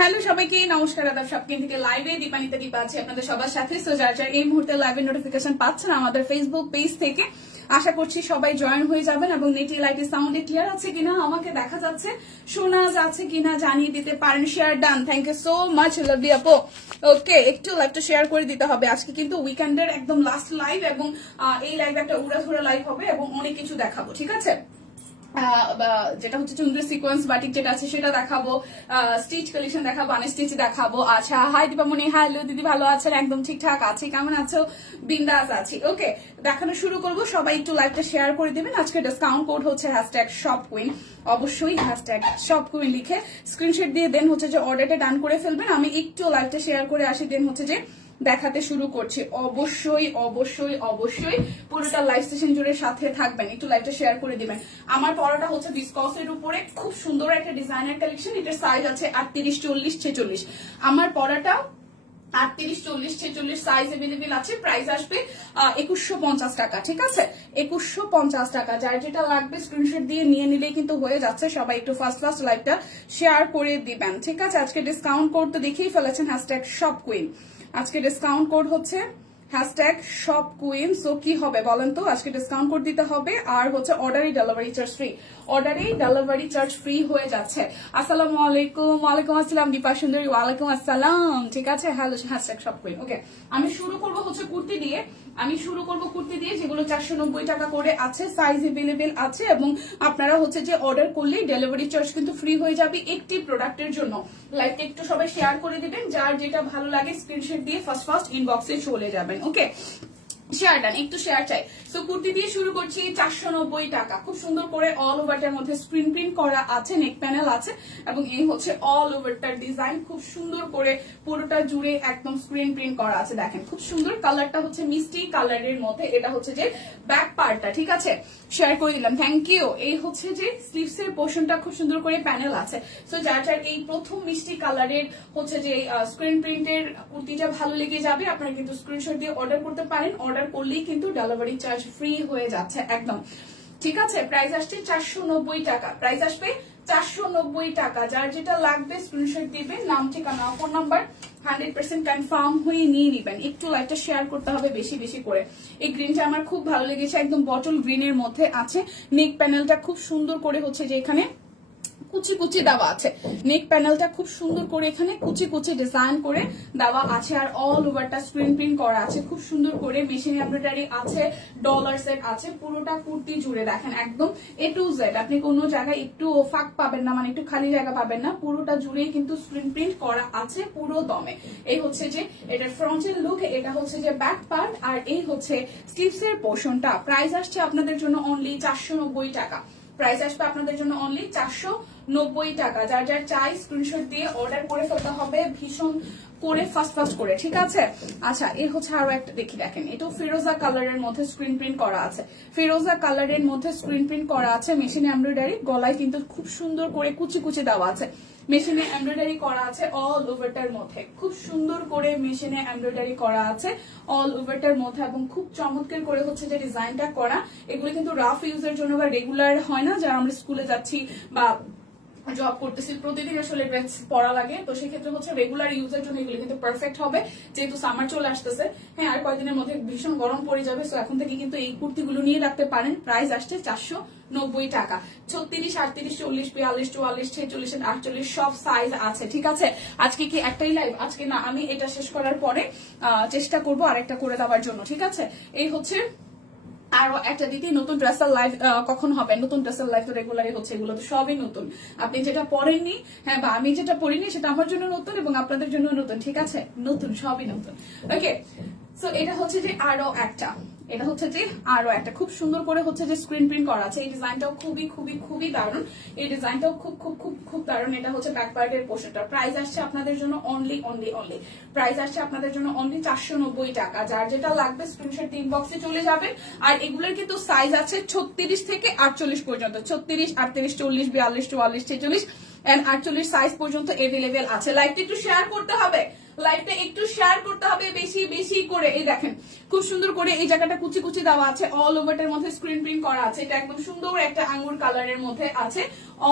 Hello সবাইকে নমস্কার আদাব শপকিন থেকে লাইভে দীপানিতা দীপা আছে আপনাদের সবার সাথে। সো যারা এই মুহূর্তে লাইভের নোটিফিকেশন পাচ্ছেন আমাদের ফেসবুক পেজ থেকে, আশা করছি সবাই জয়েন হয়ে যাবেন এবং নেটি লাইটে সাউন্ডে ক্লিয়ার আছে কিনা, আমাকে দেখা যাচ্ছে, শোনা যাচ্ছে কিনা জানিয়ে দিতে পারেন। Share done, thank you so much lovely আপু। ওকে, একটু লাইভটা শেয়ার করে দিতে হবে। আজকে কিন্তু উইকেন্ডের একদম লাস্ট লাইভ এবং এই লাইভ একটা উড়াধুরা লাইভ হবে এবং অনেক কিছু দেখাবো, ঠিক আছে। যেটা হচ্ছে চুন্দ্রি সিকোয়েন্স বাটিক যেটা আছে সেটা দেখাবো, স্টিচ কালেকশন দেখাবো, আনস্টিচ দেখাবো। আচ্ছা, হাই দীপামণি, হ্যালো দিদি, ভালো আছেন? একদম ঠিকঠাক আছে, কেমন আছো? বিন্দাস আছি। ওকে, দেখানো শুরু করবো। সবাই একটু লাইভটা শেয়ার করে দিবেন। আজকে ডিসকাউন্ট কোড হচ্ছে #shopqueen, অবশ্যই #shopqueen লিখে স্ক্রিনশট দিয়ে দেন হচ্ছে যে অর্ডারটা ডান করে ফেলবেন। আমি একটু লাইভটা শেয়ার করে আসি, দেন হচ্ছে যে দেখাতে শুরু করছি। অবশ্যই অবশ্যই অবশ্যই পুরোটা লাইভ সেশন জুড়ে সাথে থাকবেন, একটু লাইভটা শেয়ার করে দিবেন। আমার পরাটা হচ্ছে ভিসকসের উপরে খুব সুন্দর একটা ডিজাইনার কালেকশন। এটার সাইজ আছে 38, 40, 46। আমার পরাটা 38, 40, 46 সাইজ अवेलेबल আছে। প্রাইস আসবে 2150 টাকা, ঠিক আছে? 2150 টাকা। যার যেটা লাগবে স্ক্রিনশট দিয়ে নিয়ে নিলেই কিন্তু হয়ে যাচ্ছে। সবাই একটু ফার্স্ট লাইভটা শেয়ার করে দিবেন, ঠিক আছে? আজকে ডিসকাউন্ট কোড তো দেখেই ফেলেছেন, #shopqueen। আজকে ডিসকাউন্ট কোড হচ্ছে #shopqueen। সো কি হবে বলেন তো? আজকে ডিসকাউন্ট কোড দিতে হবে আর হচ্ছে অর্ডারে ডেলিভারি চার্জ ফ্রি, অর্ডারে ডেলিভারি চার্জ ফ্রি হয়ে যাচ্ছে। আসসালামু আলাইকুম। ওয়ালাইকুম আসসালাম দীপা সুন্দরী, ওয়ালাইকুম আসসালাম, ঠিক আছে? Hello, #shopqueen। ওকে, আমি শুরু করবো হচ্ছে কুর্তি দিয়ে। যেগুলো 490 টাকা করে আছে, সাইজ अवेलेबल আছে এবং আপনারা হচ্ছে যে অর্ডার করলেই ডেলিভারি চার্জ কিন্তু ফ্রি হয়ে যাবে একটি প্রোডাক্টের জন্য। লাইভটা একটু সবাই শেয়ার করে দিবেন, যার যেটা ভালো লাগে স্ক্রিনশট দিয়ে ফার্স্ট ইনবক্সে চলে যাবেন। ওকে, শেয়ার ডান, একটু শেয়ার চাই। সো কুর্তি দিয়ে শুরু করছি, 490 টাকা। খুব সুন্দর করে অল ওভারটার মধ্যে স্ক্রিন প্রিন্ট করা আছে, নেক প্যানেল আছে এবং এই হচ্ছে অল ওভারটার ডিজাইন। খুব সুন্দর করে পুরোটা জুড়ে একদম স্ক্রিন প্রিন্ট করা আছে। দেখেন খুব সুন্দর, কালারটা হচ্ছে মিষ্টি কালারের মধ্যে। এটা হচ্ছে যে ব্যাক পার্টটা, ঠিক আছে? শেয়ার করে দিলাম, থ্যাংক ইউ। এই হচ্ছে যে স্লিভস এর পোর্শনটা খুব সুন্দর করে প্যানেল আছে। সো যার এই প্রথম মিষ্টি কালারের হচ্ছে যে স্ক্রিন প্রিন্টের কুর্তিটা ভালো লেগে যাবে, আপনারা কিন্তু স্ক্রিনশট দিয়ে অর্ডার করতে পারেন। অর্ডার করলেই কিন্তু ডেলিভারি চার্জ ফ্রি হয়ে যাচ্ছে একদম, ঠিক আছে? প্রাইস আসছে 490 টাকা, প্রাইস আসবে 490 টাকা। যার যেটা লাগবে স্ক্রিনশট দিবেন, নাম, ঠিকানা, ফোন নাম্বার 100% কনফার্ম হয়ে নিয়ে নিবেন। একটু লাইভটা শেয়ার করতে হবে বেশি বেশি করে। এই গ্রিনটা আমার খুব ভালো লেগেছে, একদম বটল গ্রিনের মধ্যে আছে। নেক প্যানেলটা খুব সুন্দর করে হচ্ছে যে এখানে কুচি কুচি দেওয়া আছে। নেক প্যানেলটা খুব সুন্দর করে এখানে কুচি কুচি ডিজাইন করে দেওয়া আছে আর অল ওভারটা স্ক্রিন প্রিন্ট করা আছে। খুব সুন্দর করে মেশিন এমব্রয়ডারি আছে, ডলার সেট আছে পুরোটা কুর্তি জুড়ে। দেখেন একদম A to Z, আপনি কোনো জায়গায় একটু ফাঁক পাবেন না, মানে একটু খালি জায়গা পাবেন না। পুরোটা জুড়েই কিন্তু স্ক্রিন প্রিন্ট করা আছে পুরো দমে। এই হচ্ছে যে এটার ফ্রন্টের লুক, এটা হচ্ছে যে ব্যাক পার্ট আর এই হচ্ছে স্লিভস এর পোর্শনটা। প্রাইস আসছে আপনাদের জন্য অনলি 490 টাকা। প্রাইস আসবে আপনাদের জন্য অনলি 490 টাকা। যার যার চাই স্ক্রিনশট দিয়ে অর্ডার করে ফেলতে হবে ভীষণ করে, ফাস্ট করে, ঠিক আছে? আচ্ছা, এর হচ্ছে আরো একটা দেখি, দেখেন এটাও ফিরোজা কালারের মধ্যে স্ক্রিন প্রিন্ট করা আছে। ফিরোজা কালারের মধ্যে স্ক্রিন প্রিন্ট করা আছে, মেশিন এমব্রয়ডারি, গলায় কিন্তু খুব সুন্দর করে কুচি কুচি দেওয়া আছে। মেশিনে এমব্রয়ডারি করা আছে অল ওভারটার মধ্যে, খুব সুন্দর করে মেশিনে এমব্রয়ডারি করা আছে অল ওভারটার মধ্যে এবং খুব চমৎকার করে হচ্ছে যে ডিজাইনটা করা। এগুলো কিন্তু রাফ ইউজের জন্য বা রেগুলার হয় না, যারা আমরা স্কুলে যাচ্ছি বা জব করতেছি, প্রতিদিন আসলে ড্রেস পরা লাগে, তো সেক্ষেত্রে হচ্ছে রেগুলার ইউজের জন্য এগুলো কিন্তু পারফেক্ট হবে। যেহেতু সামার চলে আসতেছে, হ্যাঁ, আর কয়েকদিনের মধ্যে ভীষণ গরম পড়ে যাবে, সো এখন থেকে কিন্তু এই কুর্তিগুলো নিয়ে রাখতে পারেন। প্রাইস আসছে 490 টাকা। 36, 38, 40, 42, 44, 46, 48 সব সাইজ আছে, ঠিক আছে? আজকে কি একটাই লাইভ? আজকে না, আমি এটা শেষ করার পরে চেষ্টা করবো আরেকটা করে দেওয়ার জন্য, ঠিক আছে? এই হচ্ছে আরো একটা দিতে। নতুন ড্রেসের লাইভ কখন হবে? নতুন ড্রেসের লাইভ তো রেগুলারই হচ্ছে, এগুলো তো সবই নতুন। আপনি যেটা পড়েননি, হ্যাঁ, বা আমি যেটা পড়িনি সেটা আমার জন্য নতুন এবং আপনাদের জন্য নতুন, ঠিক আছে? নতুন, সবই নতুন। ওকে, সো এটা হচ্ছে যে আরো একটা খুব সুন্দর করে হচ্ছে যে স্ক্রিন প্রিন্ট করা আছে। এই ডিজাইনটাও খুবই খুবই খুবই দারুণ। এই ডিজাইনটাও খুব খুব খুব খুব দারুণ। এটা হচ্ছে ব্যাক পার্টের পোর্শনটা। প্রাইস আসছে আপনাদের জন্য অনলি প্রাইস আসছে আপনাদের জন্য অনলি 490 টাকা। যার যেটা লাগবে স্ক্রিনশট ইনবক্সে চলে যাবেন। আর এগুলোর কিন্তু সাইজ আছে 36 থেকে 48 পর্যন্ত। 36, 38, 40, 42, 44, 46 এন্ড 48 সাইজ পর্যন্ত अवेलेबल আছে। লাইকটা একটু শেয়ার করতে হবে, লাইভটা একটু শেয়ার করতে হবে বেশি বেশি করে। এই দেখেন খুব সুন্দর করে এই জায়গাটা কুচি কুচি দেওয়া আছে, অল ওভারটার মধ্যে স্ক্রিন প্রিন্ট করা আছে। এটা একদম সুন্দর একটা আঙ্গুর কালারের মধ্যে আছে,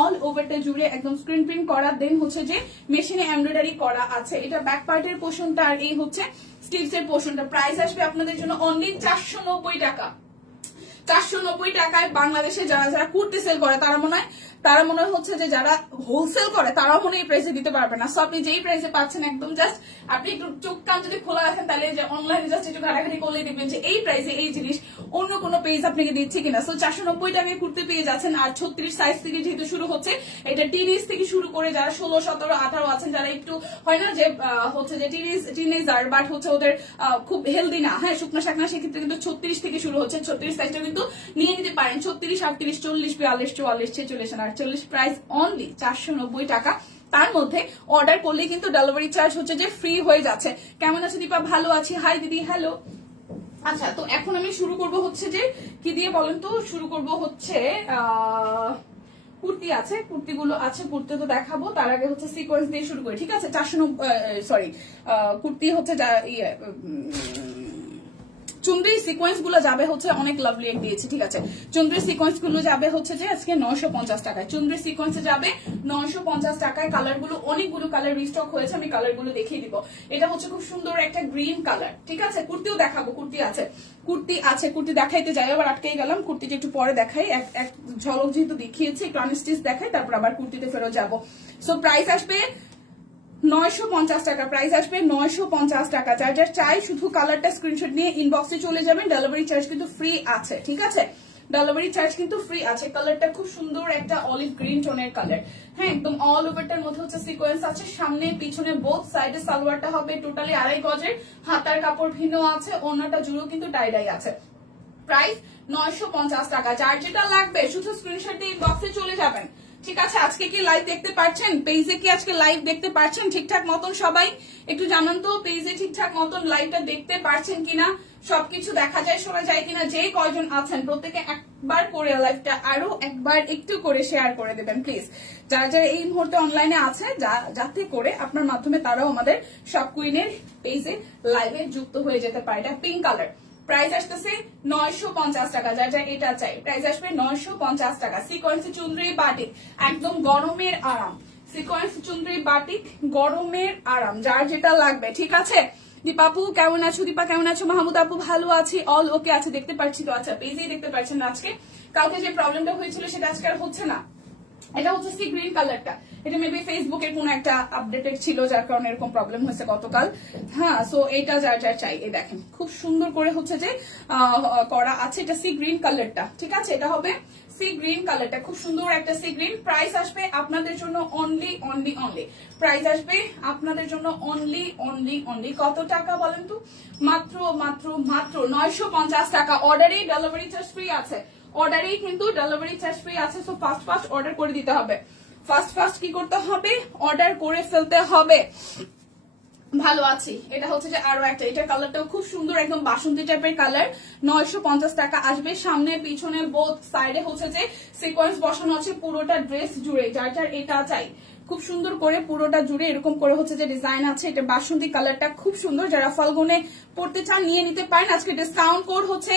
অল ওভারটা জুড়ে একদম স্ক্রিন প্রিন্ট করা। দেন হচ্ছে যে মেশিনে এমব্রয়ডারি করা আছে। এটা ব্যাক পার্টের পোর্শনটা, আর এই হচ্ছে স্লিভস এর পোর্শনটা। প্রাইস আসবে আপনাদের জন্য অনলি 490 টাকা। 490 টাকায় বাংলাদেশে যারা যারা কুর্তি সেল করে তারা মনে হচ্ছে যে যারা হোলসেল করে তারাও মনে এই প্রাইসে দিতে পারবে না। সো আপনি যেই প্রাইসে পাচ্ছেন একদম জাস্ট আপনি একটু চোখ কান যদি খোলা রাখেন তাহলে যে অনলাইনে জাস্ট একটু ঘাটাঘাটি করলেই দেখবেন যে এই প্রাইসে এই জিনিস অন্য কোনো পেজ আপনাকে দিচ্ছে কিনা। সো 490 টাকায় কুর্তি পেয়ে যাচ্ছেন। আর 36 সাইজ থেকে যেহেতু শুরু হচ্ছে, এটা টিনেজ থেকে শুরু করে যারা 16, 17, 18 আছেন, যারা একটু হয় না যে হচ্ছে যে টিনেজার বাট হচ্ছে ওদের খুব হেলদি না, হ্যাঁ শুকনা শাকনা, সেক্ষেত্রে কিন্তু 36 থেকে শুরু হচ্ছে। 36 সাইজটা কিন্তু নিয়ে নিতে পারেন। 36, 38, 40, 42, 44, 46, 48 প্রাইস অনলি 490 টাকা। তার মধ্যে অর্ডার করলে কিন্তু ডেলিভারি চার্জ হচ্ছে যে ফ্রি হয়ে যাচ্ছে। কেমন আছে দীপা? ভালো আছি। হাই দিদি, হ্যালো। আচ্ছা, তো এখন আমি শুরু করব হচ্ছে যে কি দিয়ে বলেন তো? শুরু করব হচ্ছে কুর্তি আছে, কুর্তিগুলো আছে, কুর্তি তো দেখাবো। তার আগে হচ্ছে সিকোয়েন্স দিয়ে শুরু করি, ঠিক আছে? 490 সরি কুর্তি হচ্ছে চুনরি সিকোয়েন্স গুলো যাবে হচ্ছে অনেক লাভলি দিয়েছি, ঠিক আছে? চুনরি সিকোয়েন্স গুলো যাবে হচ্ছে যে আজকে 950 টাকায়। চুনরি সিকোয়েন্সে যাবে 950 টাকায়। কালার গুলো অনেকগুলো কালার রিস্টক হয়েছে, আমি কালার গুলো দেখিয়ে দিব। এটা হচ্ছে খুব সুন্দর একটা গ্রিন কালার, ঠিক আছে? কুর্তিও দেখাবো, কুর্তি আছে, কুর্তি দেখাইতে যাই, আবার আটকে গেলাম। কুর্তিটা একটু পরে দেখাই, এক ঝলক যেহেতু দেখিয়েছি একটু আনস্টিচ দেখাই, তারপর আবার কুর্তিতে ফেরত যাবো। সো প্রাইস আসবে 950 টাকা। প্রাইস আসবে 950 টাকা। যার যার চাই শুধু কালারটা স্ক্রিনশট নিয়ে ইনবক্সে চলে যাবেন। ডেলিভারি চার্জ কিন্তু ফ্রি আছে, ঠিক আছে? ডেলিভারি চার্জ কিন্তু ফ্রি আছে। কালারটা খুব সুন্দর একটা অলিভ গ্রিন টোনের কালার, হ্যাঁ একদম অল ওভারটার মধ্যে হচ্ছে সিকোয়েন্স আছে। সামনে পিছনে বোথ সাইডে সালোয়ারটা হবে টোটালি 2.5 গজের, হাতার কাপড় ভিন্ন আছে, ওড়নাটা জুড়েও কিন্তু টাই আছে। প্রাইস 950 টাকা। যার যেটা লাগবে শুধু স্ক্রিনশট দিয়ে ইনবক্সে চলে যাবেন, ঠিক আছে? আজকে কি লাইভ দেখতে পাচ্ছেন? পেজে কি আজকে লাইভ দেখতে পাচ্ছেন ঠিকঠাক মতন? সবাই একটু জানান তো পেজে ঠিকঠাক মতন লাইভটা দেখতে পাচ্ছেন কিনা, সবকিছু দেখা যায় শোনা যায় কিনা। যে কয়জন আছেন প্রত্যেকে একবার করে লাইভটা আরো একবার একটু করে শেয়ার করে দেবেন প্লিজ। যারা যারা এই মুহূর্তে অনলাইনে আছে, যাতে করে আপনার মাধ্যমে তারাও আমাদের শপ কুইনের পেজে লাইভে যুক্ত হয়ে যেতে পারে। এটা পিঙ্ক কালার। প্রাইস আসতেছে 950 টাকা। যা যা এটা চাই প্রাইস আসবে 950 টাকা। সিকোয়েন্স চুনরি বাটিক, একদম গরমের আরাম। সিকোয়েন্স চুনরি বাটিক, গরমের আরাম, যার যেটা লাগবে, ঠিক আছে? দীপাপু কেমন আছো? দীপা কেমন আছো? মাহমুদ আপু ভালো আছি, অল ওকে আছে, দেখতে পাচ্ছি তো। আচ্ছা, পেজেই দেখতে পাচ্ছেন না আজকে। কালকে যে প্রবলেমটা হয়েছিল সেটা আজকে আর হচ্ছে না। এটা হচ্ছে সি গ্রিন কালারটা, এটা মেবি ফেসবুকের কোন একটা আপডেটেড ছিল যার কারণে এরকম প্রবলেম হয়েছে গতকাল। হ্যাঁ, সো এটা যার যার চাই, এই দেখেন খুব সুন্দর করে হচ্ছে যে করা আছে। এটা সি গ্রিন কালারটা, ঠিক আছে? এটা হবে সি গ্রিন কালারটা, খুব সুন্দর একটা সি গ্রিন। প্রাইস আসবে আপনাদের জন্য অনলি প্রাইস আসবে আপনাদের জন্য অনলি কত টাকা বলেন তো? মাত্র 950 টাকা। অর্ডারে ডেলিভারি চার্জ ফ্রি আছে, অর্ডারেই কিন্তু ডেলিভারি চার্জ ফ্রি আছে। সো ফাস্ট অর্ডার করে দিতে হবে। ফাস্ট কি করতে হবে? অর্ডার করে ফেলতে হবে। ভালো আছি। এটা হচ্ছে যে আরো একটা, এটা কালারটাও খুব সুন্দর, একদম বাসন্তী টাইপের কালার। 950 টাকা আসবে। সামনে পিছনে বোথ সাইডে হচ্ছে যে সিকোয়েন্স বসানো আছে পুরোটা ড্রেস জুড়ে। যার যার এটা চাই খুব সুন্দর করে পুরোটা জুড়ে এরকম করে হচ্ছে যে ডিজাইন আছে। এটা বাসন্তী কালারটা খুব সুন্দর, যারা ফাল্গুনে পড়তে চান নিয়ে নিতে পারেন। আজকে ডিসকাউন্ট কোড হচ্ছে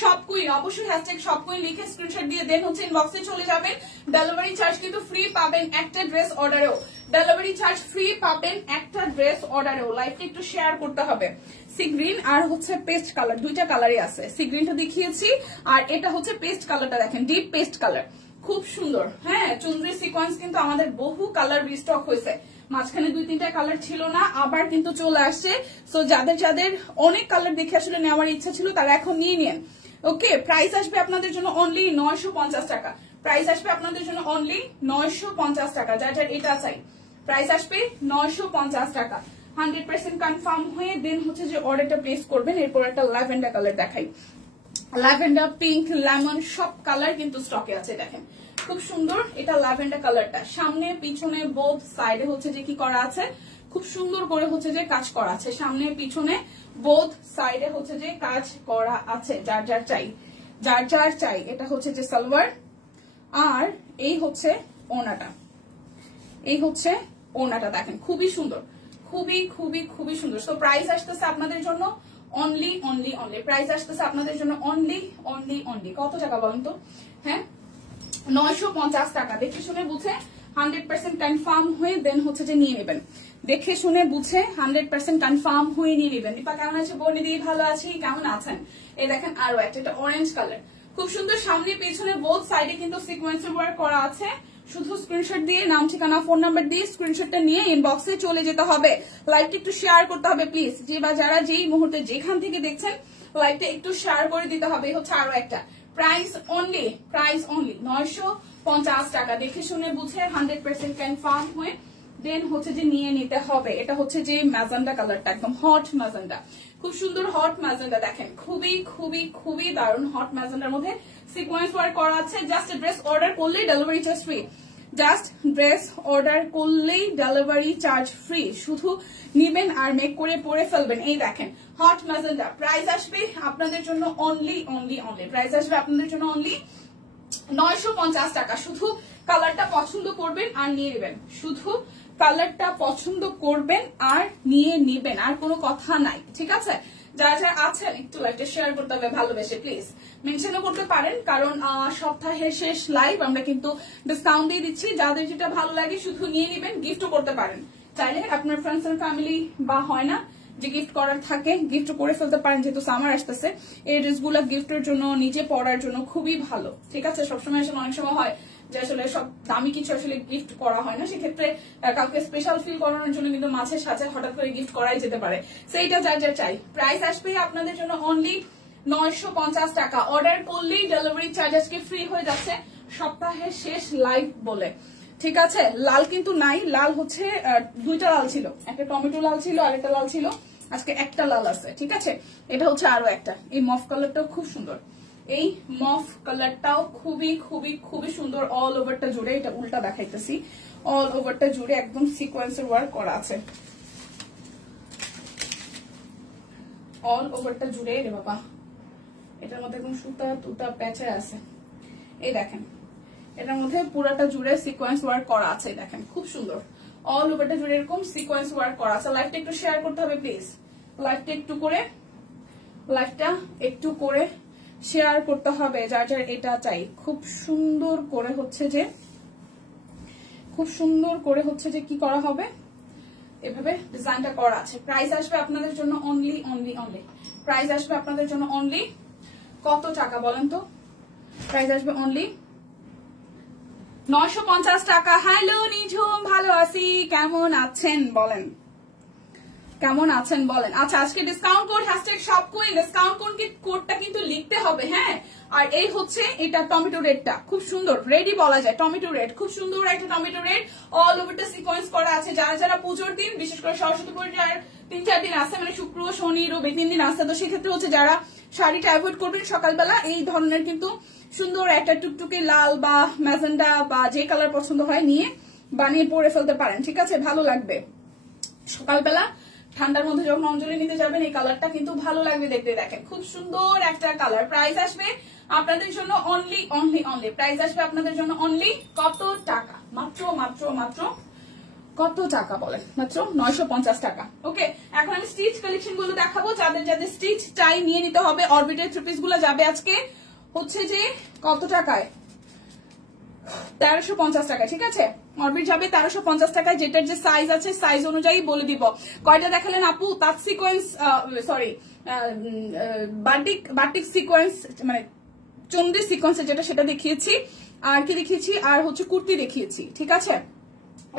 #shopqueen, অবশ্যই #shopqueen লিখে স্ক্রিনশট দিয়ে দেন হচ্ছে ইনবক্সে চলে যাবেন। ডেলিভারি চার্জ কিন্তু ফ্রি পাবেন একটা ড্রেস অর্ডারেও, ডেলিভারি চার্জ ফ্রি পাবেন একটা ড্রেস অর্ডারেও। লাইভটা একটু শেয়ার করতে হবে। সি গ্রিন আর হচ্ছে পেস্ট কালার, দুইটা কালারই আছে। সি গ্রিনটা দেখিয়েছি, আর এটা হচ্ছে পেস্ট কালারটা, দেখেন ডিপ পেস্ট কালার, খুব সুন্দর। হ্যাঁ, চুনরি সিকোয়েন্স কিন্তু আমাদের বহু কালার রিস্টক হয়েছে। মাঝখানে 2-3টা কালার ছিল না, আবার কিন্তু চলে আসছে। সো যাদের যাদের অনেক কালার দেখে আসলে নেওয়ার ইচ্ছা ছিল তারা এখন নিয়ে নেন। ওকে, প্রাইস আসবে আপনাদের জন্য অনলি 950 টাকা। প্রাইস আসবে আপনাদের জন্য অনলি 950 টাকা। যার যার এটা চাই প্রাইস আসবে 950 টাকা। 100% কনফার্ম হয়ে দেন হচ্ছে যে অর্ডারটা প্লেস করবেন। এরপর একটা ল্যাভেন্ডার কালার দেখাই। ল্যাভেন্ডার, পিঙ্ক, লেমন সব কালার কিন্তু স্টকে আছে। দেখেন খুব সুন্দর, এটা ল্যাভেন্ডার কালারটা। সামনে পিছনে বোথ সাইডে হচ্ছে যে কি করা আছে, খুব সুন্দর করে হচ্ছে যে কাজ করা আছে। সামনে পিছনে বোথ সাইডে হচ্ছে যে কাজ করা আছে। যার যার চাই এটা হচ্ছে যে সালোয়ার, আর এই হচ্ছে ওনাটা, দেখেন খুবই সুন্দর, খুবই খুবই খুবই সুন্দর। সো প্রাইস আসতেছে আপনাদের জন্য অনলি অনলি অনলি, প্রাইস আসতেছে আপনাদের জন্য অনলি অনলি অনলি কত টাকা বলেন তো? হ্যাঁ 950 টাকা। দেখে শুনে বুঝে 100% কনফার্ম হয়ে দেন হচ্ছে যে নিয়ে নেবেন। দেখে শুনে বুঝে 100% কনফার্ম হয়ে নিয়ে নেবেন। দীপা কেমন আছে? বর্ণিদি ভালো আছি, কেমন আছেন? এই দেখেন আরো একটা অরেঞ্জ কালার, খুব সুন্দর। সামনে পেছনে বোথ সাইডে কিন্তু সিকোয়েন্সের ওয়ার্ক করা আছে। শুধু স্ক্রিনশট দিয়ে নাম ঠিকানা ফোন নাম্বার দিয়ে স্ক্রিনশটটা নিয়ে ইনবক্সে চলে যেতে হবে। লাইভটা একটু শেয়ার করতে হবে প্লিজ, যে বা যারা যেই মুহূর্তে যেখান থেকে দেখছেন লাইভটা একটু শেয়ার করে দিতে হবে। হচ্ছে আরো একটা প্রাইস অনলি 950 টাকা। দেখে শুনে বুঝে 100% কনফার্ম হয়ে দেন হচ্ছে যে নিয়ে নিতে হবে। এটা হচ্ছে যে ম্যাজেন্ডা কালারটা, একদম হট ম্যাজেন্ডা, খুব সুন্দর হট ম্যাজেন্ডা। দেখেন খুবই খুবই খুবই দারুণ হট ম্যাজেন্ডার মধ্যে সিকোয়েন্স ওয়ার্ক করা আছে। জাস্ট ড্রেস অর্ডার করলেই delivery charge free, just dress order করলেই ডেলিভারি চার্জ ফ্রি। শুধু নিবেন আর মেক করে পরে ফেলবেন। এই দেখেন হট ম্যাজেন্ডা, প্রাইস আসবে আপনাদের জন্য অনলি অনলি অনলি, প্রাইস আসবে আপনাদের জন্য অনলি 950 টাকা। শুধু কালারটা পছন্দ করবেন আর নিয়ে নেবেন, শুধু কালারটা পছন্দ করবেন আর নিয়ে নেবেন, আর কোনো কথা নাই, ঠিক আছে? যারা যারা আছেন একটু লাইভটা শেয়ার করতে হবে ভালোবেসে, প্লিজ মেনশনও করতে পারেন, কারণ সপ্তাহের শেষ লাইভ আমরা কিন্তু ডিসকাউন্ট দিয়ে দিচ্ছি। যাদের যেটা ভালো লাগে শুধু নিয়ে নেবেন, গিফটও করতে পারেন। চাইলে আপনার ফ্রেন্ডস এন্ড ফ্যামিলি বা হয় না যে গিফট করার থাকে, গিফট করে ফেলতে পারেন। যেহেতু সামার আসতেছে, এই ড্রেসগুলো গিফটের জন্য, নিজে পরার জন্য খুবই ভালো, ঠিক আছে? সবসময় আসলে অনেক সময় হয় যে আসলে সব দামি কিছু আসলে গিফট করা হয় না, সেক্ষেত্রে কাউকে স্পেশাল ফিল করানোর জন্য কিন্তু মাঝে সাঝে হঠাৎ করে গিফট করাই যেতে পারে। সেইটা যার যার চাই। প্রাইস আসবে আপনাদের জন্য অনলি 950 টাকা। অর্ডার করলেই ডেলিভারি চার্জ আজকে ফ্রি হয়ে যাচ্ছে সপ্তাহের শেষ লাইভ বলে, ঠিক আছে? লাল কিন্তু নাই, লাল হচ্ছে দুইটা লাল ছিল, একটা টমেটো লাল ছিল আর একটা লাল ছিল, আজকে একটা লাল আছে, ঠিক আছে? এটা হচ্ছে আরো একটা, এই মফ কালারটাও খুব সুন্দর, এই মফ কালারটাও খুবই খুবই খুবই সুন্দর। অল ওভারটা জুড়ে, এটা উল্টা দেখাইতেছি, অল ওভারটা জুড়ে একদম সিকোয়েন্সের ওয়ার্ক করা আছে, অল ওভারটা জুড়ে রে বাবা। এটার মধ্যে একদম সুতা তুতা প্যাচে আছে। এই দেখেন এটার মধ্যে পুরাটা জুড়ে সিকোয়েন্স ওয়ার্ক করা আছে, দেখেন খুব সুন্দর। অল ওভারটা জুড়ে এরকম সিকোয়েন্স ওয়ার্ক করা আছে। লাইভটা একটু শেয়ার করতে হবে প্লিজ, লাইভটা একটু করে শেয়ার করতে হবে যার যার এটা চাই। খুব সুন্দর করে হচ্ছে যে কি করা হবে, এভাবে ডিজাইনটা করা আছে। প্রাইস আসবে আপনাদের জন্য অনলি অনলি অনলি, প্রাইস আসবে আপনাদের জন্য অনলি কত টাকা বলেন তো? প্রাইস আসবে অনলি 950 টাকা। হ্যালো নিঝুম, ভালো আছি, কেমন আছেন বলেন, কেমন আছেন বলেন? আচ্ছা, আজকে ডিসকাউন্ট কোড #shopqueen, ডিসকাউন্ট কোডটা কিন্তু লিখতে হবে, হ্যাঁ? আর এই হচ্ছে এটা টমেটো রেডটা, খুব সুন্দর রেডি বলা যায়, টমেটো রেড, খুব সুন্দর একটা টমেটো রেড। অল ওভারটা সিকোয়েন্স করা আছে। যারা যারা পুজোর দিন, বিশেষ করে সরস্বতী পুজোর 3-4 দিন আছে, মানে শুক্র শনি রবি 3 দিন আছে, তো সেক্ষেত্রে হচ্ছে যারা শাড়িটা অ্যাভয়েড করবেন সকালবেলা, এই ধরনের কিন্তু সুন্দর একটা টুকটুকে লাল বা ম্যাজেন্ডা বা যে কালার পছন্দ হয় নিয়ে বানিয়ে পরে ফেলতে পারেন, ঠিক আছে? ভালো লাগবে সকালবেলা ঠান্ডার মধ্যে যখন অঞ্জলি নিতে যাবেন, এই কালারটা কিন্তু ভালো লাগবে দেখতে। দেখেন খুব সুন্দর একটা কালার। প্রাইস আসবে আপনাদের জন্য অনলি অনলি অনলি, প্রাইস আসবে আপনাদের জন্য অনলি কত টাকা? মাত্র মাত্র মাত্র কত টাকা বলেন? মাত্র 950 টাকা। ওকে, এখন আমি স্টিচ কালেকশন গুলো দেখাবো। যাদের যাদের স্টিচ চাই নিয়ে নিতে হবে। অরবিটের থ্রি পিস গুলো যাবে আজকে হচ্ছে যে কত টাকায়? 1350 টাকা, ঠিক আছে? অরবিট যাবে 1350 টাকায়। যেটার যে সাইজ আছে সাইজ অনুযায়ী বলে দিব। কয়টা দেখালেন আপু? তাঁত সিকোয়েন্স, সরি বাটিক সিকোয়েন্স, মানে চন্দ্রী সিকোয়েন্সের যেটা সেটা দেখিয়েছি, আর কি দেখিয়েছি, আর হচ্ছে কুর্তি দেখিয়েছি, ঠিক আছে?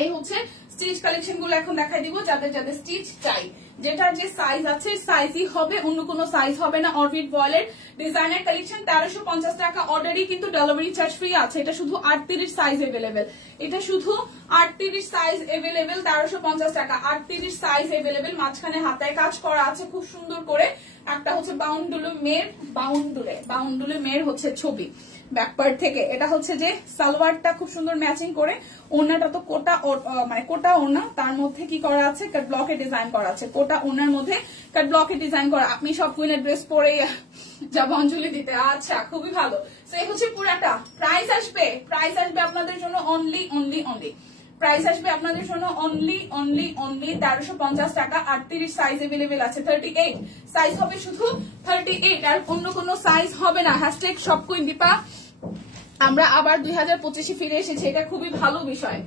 এই হচ্ছে স্টিচ কালেকশন গুলো এখন দেখাই দিব। যাদের যাদের স্টিচ চাই, যেটার যে সাইজ আছে সাইজই হবে, অন্য কোনো সাইজ হবে না। অরবিট ভয়েলের ডিজাইনার কালেকশন 1350 টাকা। অর্ডারই কিন্তু ডেলিভারি চার্জ ফ্রি আছে। এটা শুধু 38 সাইজ এভেলেবেল, এটা শুধু 38 সাইজ এভেলেবেল, 1350 টাকা, 38 সাইজ এভেলেবেল। মাঝখানে হাতায় কাজ করা আছে খুব সুন্দর করে। একটা হচ্ছে বাউন্ডুলে মেয়ের হচ্ছে ছবি ব্যাকপার্ট থেকে। এটা হচ্ছে যে সালোয়ারটা খুব সুন্দর ম্যাচিং করে, ওড়নাটা তো কোটা, মানে কোটা ওড়না, তার মধ্যে কি করা আছে, কাট ব্লকে ডিজাইন করা আছে। কোটা ওড়নার মধ্যে কাট ব্লকে ডিজাইন করা। আপনি সব কুইনের ড্রেস পরে যাব অঞ্জলি দিতে, আচ্ছা খুবই ভালো। সেই হচ্ছে পুরাটা। প্রাইস আসবে আপনাদের জন্য অনলি অনলি অনলি, প্রাইস আসবে আপনাদের জন্য অনলি 1350 টাকা। 38 সাইজ अवेलेबल আছে, 38 সাইজ হবে, শুধু 38 আর অন্য কোনো সাইজ হবে না। Hashtag shop queen Dipa. আমরা আবার 2025 ফিরে এসেছি, এটা খুবই ভালো বিষয়।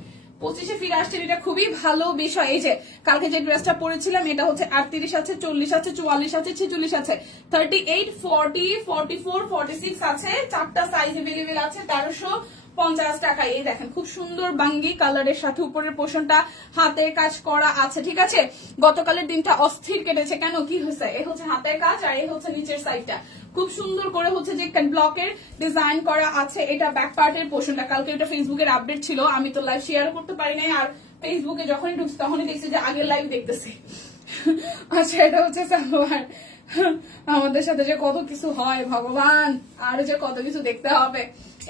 25 ফিরে আসছে, এটা খুবই ভালো বিষয়। এই যে কালকে যে ড্রেসটা পরেছিলাম এটা হচ্ছে 38 আছে, 40 আছে, 44 আছে, 46 আছে, 38, 40, 44, 46 আছে, 4টা সাইজ अवेलेबल আছে 1350 টাকা। এই দেখেন খুব সুন্দর বাঙ্গি কালারের সাথে উপরের পোর্শনটা হাতের কাজ করা আছে, ঠিক আছে। গতকালের দিনটা অস্থির কেটেছে, কেন কি হয়েছে? এই হচ্ছে হাতের কাজ আর এই হচ্ছে নিচের সাইডটা খুব সুন্দর করে হচ্ছে যে ব্লকের ডিজাইন করা আছে। এটা ব্যাক পার্টের পোর্শনটা। কালকে এটা ফেসবুকের আপডেট ছিল, আমি তো লাইভ শেয়ার করতে পারি নাই, আর ফেসবুকে যখনই ঢুকছি তখনই দেখছি যে আগের লাইভ দেখতেছি। আচ্ছা, এটা হচ্ছে সালোয়ার। আমাদের সাথে যে কত কিছু হয় ভগবান, আরো যে কত কিছু দেখতে হবে।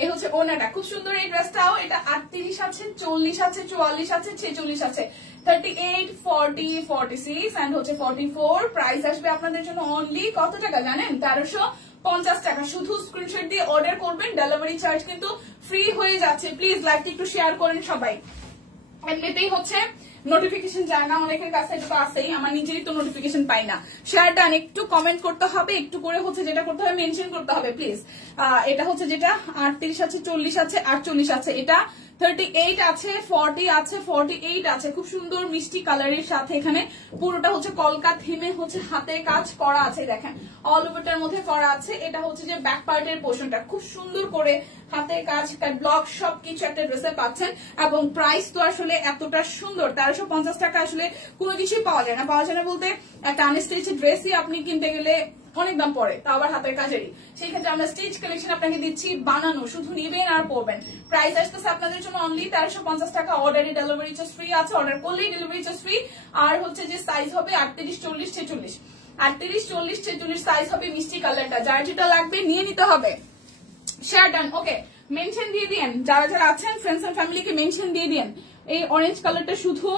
এই হচ্ছে ওনাটা, খুব সুন্দর এই ড্রেসটাও। এটা 38 আছে, 40 আছে, 44 আছে, 46 আছে, 38, 40, 46 এন্ড হচ্ছে 44। প্রাইস আসবে আপনাদের জন্য অনলি কত টাকা জানেন? 1350 টাকা। শুধু স্ক্রিনশট দিয়ে অর্ডার করবেন, ডেলিভারি চার্জ কিন্তু ফ্রি হয়ে যাচ্ছে। প্লিজ লাইভটি একটু শেয়ার করেন সবাই। এমনিতেই হচ্ছে নোটিফিকেশন যায় না অনেকের কাছে, এটা তো আছেই, আমার নিজেরই তো নোটিফিকেশন পাই না। শেয়ার ডান, একটু কমেন্ট করতে হবে, একটু করে হচ্ছে যেটা করতে হবে মেনশন করতে হবে প্লিজ। এটা হচ্ছে যেটা 38 আছে, 40 আছে, 48 আছে, এটা 38 আছে, 40 আছে, 48 আছে। খুব সুন্দর মিষ্টি কালারের সাথে এখানে পুরোটা হচ্ছে কলকা থিমে হচ্ছে হাতে কাজ করা আছে, দেখেন অল ওভারটার মধ্যে করা আছে। এটা হচ্ছে যে ব্যাক পার্টের পোর্শনটা খুব সুন্দর করে হাতের কাজ, ব্লক সবকিছু একটা ড্রেসে পাচ্ছেন। এবং প্রাইস তো আসলে এতটা সুন্দর, 1350 টাকা আসলে কোনো কিছুই পাওয়া যায় না। পাওয়া যায় না বলতে একটা আনস্টিচ ড্রেসই আপনি কিনতে গেলে অনেক দাম পড়ে, তা আবার হাতের কাজেরই। সেই ক্ষেত্রে আমরা স্টিচ কালেকশন আপনাকে দিচ্ছি বানানো, শুধু নিবেন আর পরবেন। প্রাইস আসতেছে আপনাদের জন্য অনলি 1350 টাকা। অর্ডারে ডেলিভারি চার্জ ফ্রি আছে, অর্ডার করলেই ডেলিভারি চার্জ ফ্রি। আর হচ্ছে যে সাইজ হবে 38, 40, 46, 38, 40, 46 সাইজ হবে। মিষ্টি কালারটা যার যেটা লাগবে নিয়ে নিতে হবে। শেয়ার ডান, ওকে। মেনশন দিয়ে দিন, যারা যারা আছেন ফ্রেন্ডস এন্ড ফ্যামিলিকে মেনশন দিয়ে দিন। এই অরেঞ্জ কালারটা শুধু,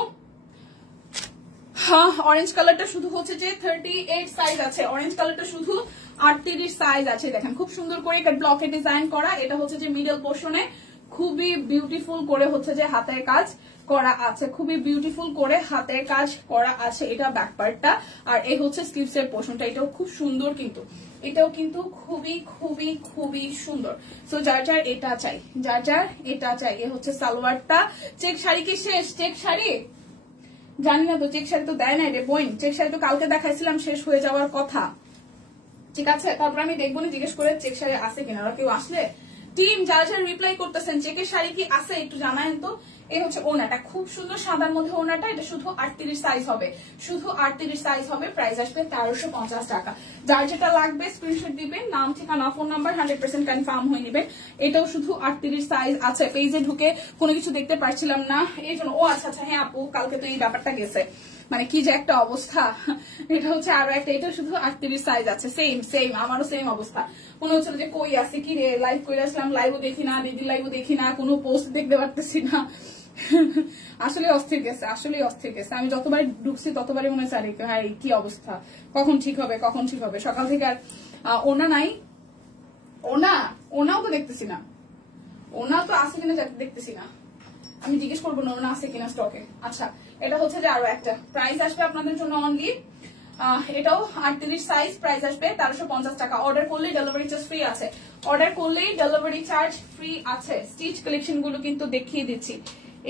হ্যাঁ অরেঞ্জ কালারটা শুধু হচ্ছে যে 38 সাইজ আছে, অরেঞ্জ কালারটা শুধু 38 সাইজ আছে। দেখেন খুব সুন্দর করে ব্লকে ডিজাইন করা। এটা হচ্ছে যে মিডল পোর্শনে খুবই বিউটিফুল করে হচ্ছে যে হাতের কাজ করা আছে, খুবই বিউটিফুল করে হাতের কাজ করা আছে। এটা ব্যাক পার্টটা, আর এই হচ্ছে স্লিভস এর পোর্শনটা। এটাও খুব সুন্দর, কিন্তু এটাও কিন্তু খুবই খুবই খুবই সুন্দর। সো যার যার এটা চাই, যার যার এটা চাই। এ হচ্ছে সালোয়ারটা। চেক শাড়ি কি শেষ? চেক শাড়ি জানি না তো, চেক শাড়ি তো দেয় না রে বোন। চেক শাড়ি তো কালকে দেখাইছিলাম, শেষ হয়ে যাওয়ার কথা, ঠিক আছে। তারপর আমি দেখবো না, জিজ্ঞেস করে চেক শাড়ি আছে কিনা। ওরা কেউ আসলে টিম যারা যারা রিপ্লাই করতেছেন চেকের শাড়ি কি আছে একটু জানায়েন তো। এই হচ্ছে ওনাটা, খুব সুন্দর সাদার মধ্যে ওনাটা। এটা শুধু 38 সাইজ হবে, শুধু 38 সাইজ হবে। প্রাইস আসবে 1350 টাকা। যার যেটা লাগবে স্ক্রিনশট দিবেন, নাম ঠিকানা ফোন নাম্বার 100% কনফার্ম হয়ে নেবেন। এটাও শুধু 38 সাইজ আছে। পেজে ঢুকে কোনো কিছু দেখতে পারছিলাম না এই জন্য। ও আচ্ছা আচ্ছা, হ্যাঁ আপু কালকে তো এই ব্যাপারটা গেছে, মানে কি যে একটা অবস্থা। এটা হচ্ছে আরো একটা, এটা শুধু 38 সাইজ আছে। সেম সেম, আমারও সেম অবস্থা। মনে হচ্ছিল যে কই আছে কি রে, লাইভ করে আসলাম, লাইভও দেখি না, দিদি লাইভও দেখি না, কোনো পোস্ট দেখতে পারতেছি না। আসলে অস্থির গেছে, আসলে অস্থির গেছে। আমি যতবার ঢুকছি ততবারই মনে হচ্ছে আরে ভাই কি অবস্থা, কখন ঠিক হবে, কখন ঠিক হবে। সকাল থেকে আর ওনা নাই, ওনাও তো দেখতেছি না, ওনা তো আছে কিনা দেখতেছি না। আমি জিজ্ঞেস করবো না ওনা আছে কিনা স্টকে। আচ্ছা, এটা হচ্ছে যে আরো একটা। প্রাইস আসবে আপনাদের জন্য অনলি, এটাও 38 সাইজ। প্রাইস আসবে 1350 টাকা। অর্ডার করলেই ডেলিভারি চার্জ ফ্রি আছে, অর্ডার করলেই ডেলিভারি চার্জ ফ্রি আছে। স্টিচ কালেকশন গুলো কিন্তু দেখিয়ে দিচ্ছি।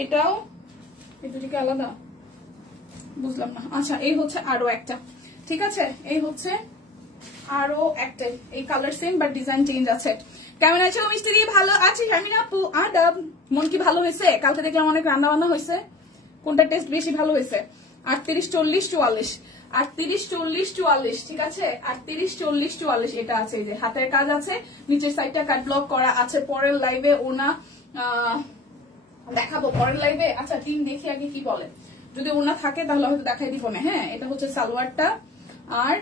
এটাও এই দুটিকে আলাদা বুঝলাম না। আচ্ছা, এই হচ্ছে আরো একটা, ঠিক আছে। এই হচ্ছে আরো একটা, এই colour same but design change আছে। কেমন আছো মিস্ত্রি? ভালো আছি শামিনা আপু। আদাব, মন কি ভালো হয়েছে? কালকে দেখলাম অনেক রান্না বান্না হয়েছে, কোনটা টেস্ট বেশি ভালো হয়েছে? 38, 40, 44, 38, 40, 44, ঠিক আছে। 38, 40, 44 এটা আছে। এই যে হাতের কাজ আছে, নিচের সাইডটা কাট ব্লক করা আছে। পরের লাইভে ওনা দেখাবো, পরের লাইভে। আচ্ছা টিম দেখি আগে কি বলে, যদি ওনা থাকে তাহলে হয়তো দেখাই দিব না। হ্যাঁ, এটা হচ্ছে সালোয়ারটা, আর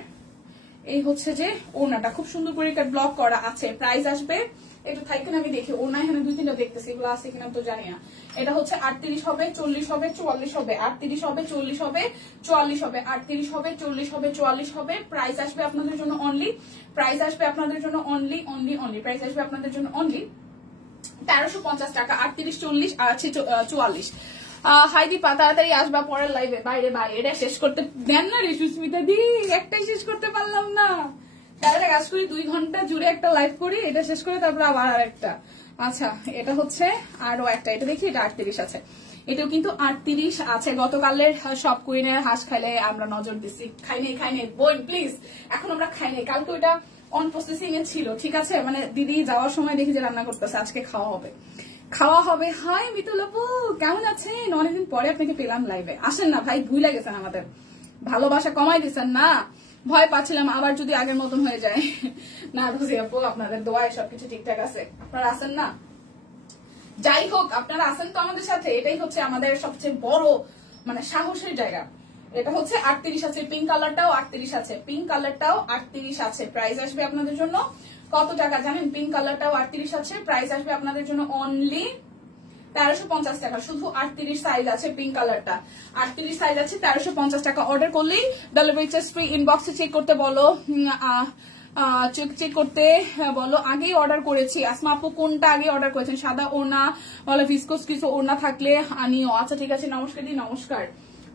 এই হচ্ছে যে ওনাটা খুব সুন্দর করে ব্লক করা আছে। প্রাইস আসবে একটু থাকেন, আমি দেখি ওনা এখানে 2-3টা দেখতেছি, এগুলো আছে কিনা তো জানি না। এটা হচ্ছে 38 হবে, 40 হবে, 44 হবে, 38 হবে, 40 হবে, 44 হবে, 38 হবে, 40 হবে, 44 হবে। প্রাইস আসবে আপনাদের জন্য অনলি, প্রাইস আসবে আপনাদের জন্য অনলি, প্রাইস আসবে আপনাদের জন্য অনলি 1350 টাকা। 38, 40 আর আছে 44। হাই দীপা তাড়াতাড়ি আসবা পরের লাইভে। বাইরে বাইরে এটা শেষ করতে দেন না রে সুস্মিতা দি, একটাই শেষ করতে পারলাম না। সারাটা কাজ করি 2 ঘন্টা জুড়ে একটা লাইভ করি, এটা শেষ করে তারপর আবার আরেকটা। আচ্ছা এটা হচ্ছে আরো একটা, এটা দেখি এটা 38 আছে, এটাও কিন্তু 38 আছে। গতকালের সব কুইনের হাঁস খাইলে আমরা নজর দিচ্ছি, খাই নেই বোন প্লিজ, এখন আমরা খাই নেই, কালকে ওইটা অন প্রসেসিং এ ছিল, ঠিক আছে, মানে দিদি যাওয়ার সময় দেখি যে রান্না করতেছে, আজকে খাওয়া হবে। হাই মিতুল আপু কেমন আছেন? অনেকদিন পরে আপনাকে পেলাম লাইভে, আসেন না ভাই, ভুলে গেছেন আমাদের, ভালোবাসা কমাই দিচ্ছেন না, ভয় পাচ্ছিলাম আবার যদি আগের মতন হয়ে যায়। না রোজি আপু আপনাদের দোয়ায় সবকিছু ঠিকঠাক আছে, আপনারা আসেন না, যাই হোক আপনারা আসেন তো আমাদের সাথে, এটাই হচ্ছে আমাদের সবচেয়ে বড় মানে সাহসের জায়গা। এটা হচ্ছে 38 আছে, পিঙ্ক কালারটাও 38 আছে, পিঙ্ক কালারটাও 38 আছে। প্রাইস আসবে আপনাদের জন্য কত টাকা জানেন? পিঙ্ক কালারটাও 38 আছে, প্রাইস আসবে আপনাদের জন্য অনলি 1350 টাকা। শুধু 38 সাইজ আছে, পিঙ্ক কালারটা 38 সাইজ আছে, 1350 টাকা। অর্ডার করলেই ডেলিভারি চার্জ ফ্রি। ইনবক্সে চেক করতে বলো, চেক করতে বলো। আগেই অর্ডার করেছি। আসমা আপু কোনটা আগে অর্ডার করেছেন? সাদা ওড়না বলো, ভিসকোস কিছু ওড়না থাকলে আনিও। আচ্ছা ঠিক আছে, নমস্কার দি, নমস্কার।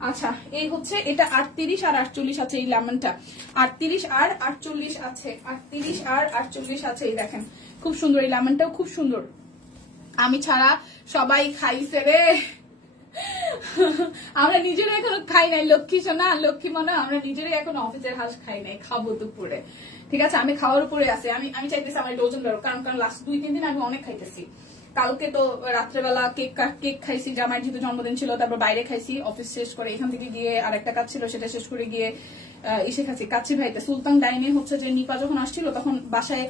আচ্ছা এই হচ্ছে এটা 38 আর 48 আছে, এই লেমনটা 38 আর 48 আছে, 38 আর 48 আছে। এই দেখেন খুব সুন্দর, এই লেমনটাও খুব সুন্দর। আমি ছাড়া সবাই খাইছে রে, আমরা নিজেরা এখনো খাই নাই। লক্ষ্মী সোনা, লক্ষ্মী মনে, আমরা নিজেরাই এখন অফিসের হাঁস খাই নাই, খাবো দুপুরে, ঠিক আছে। আমি খাওয়ার উপরে আছে, আমি চাইতেছি আমার ওজন বেরো, কারণ লাস্ট 2-3 দিন আমি অনেক খাইতেছি। কালকে তো রাত্রেবেলা কেক খাইছি, জামাই যেহেতু জন্মদিন ছিল, তারপর বাইরে খাইছি অফিস শেষ করে, এখান থেকে গিয়ে আরেকটা কাজ ছিল সেটা শেষ করে গিয়ে এসে খাচ্ছি কাচ্চি ভাইতে। সুলতান ডাইনে হচ্ছে যে নিপা যখন আসছিল তখন বাসায়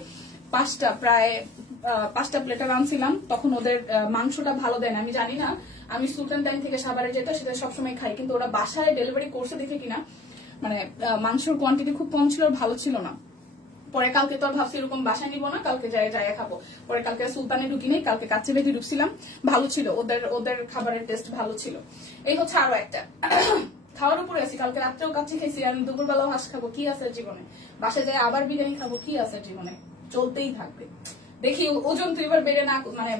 প্রায় 5টা প্লেটার আনছিলাম, তখন ওদের মাংসটা ভালো দেয় না, আমি জানি না। আমি সুলতান টাইম থেকে সাভারে যেটা সেটা সবসময় খাই, কিন্তু ওরা বাসায় ডেলিভারি করছে দেখে কিনা মানে মাংসের কোয়ান্টিটি খুব কম ছিল, ভালো ছিল না। পরে কালকে তো ভাবছি এরকম বাসায় নিবো না, কালকে যাই খাবো। পরে কালকে সুলতানে ঢুকি নেই, কালকে কাচ্চি ভেটি ঢুকছিলাম, ভালো ছিল, ওদের খাবারের টেস্ট ভালো ছিল। এই হচ্ছে আরো একটা, খাওয়ার উপরে আছি। কালকে রাত্রেও কাচ্চি খাইছি, আমি দুপুরবেলাও হাঁস খাবো, কি আছে জীবনে? বাসায় যাই আবার বিরিয়ানি খাবো, কি আছে জীবনে? চলতেই থাকবে। দেখি ওজন তুই এবার বেড়ে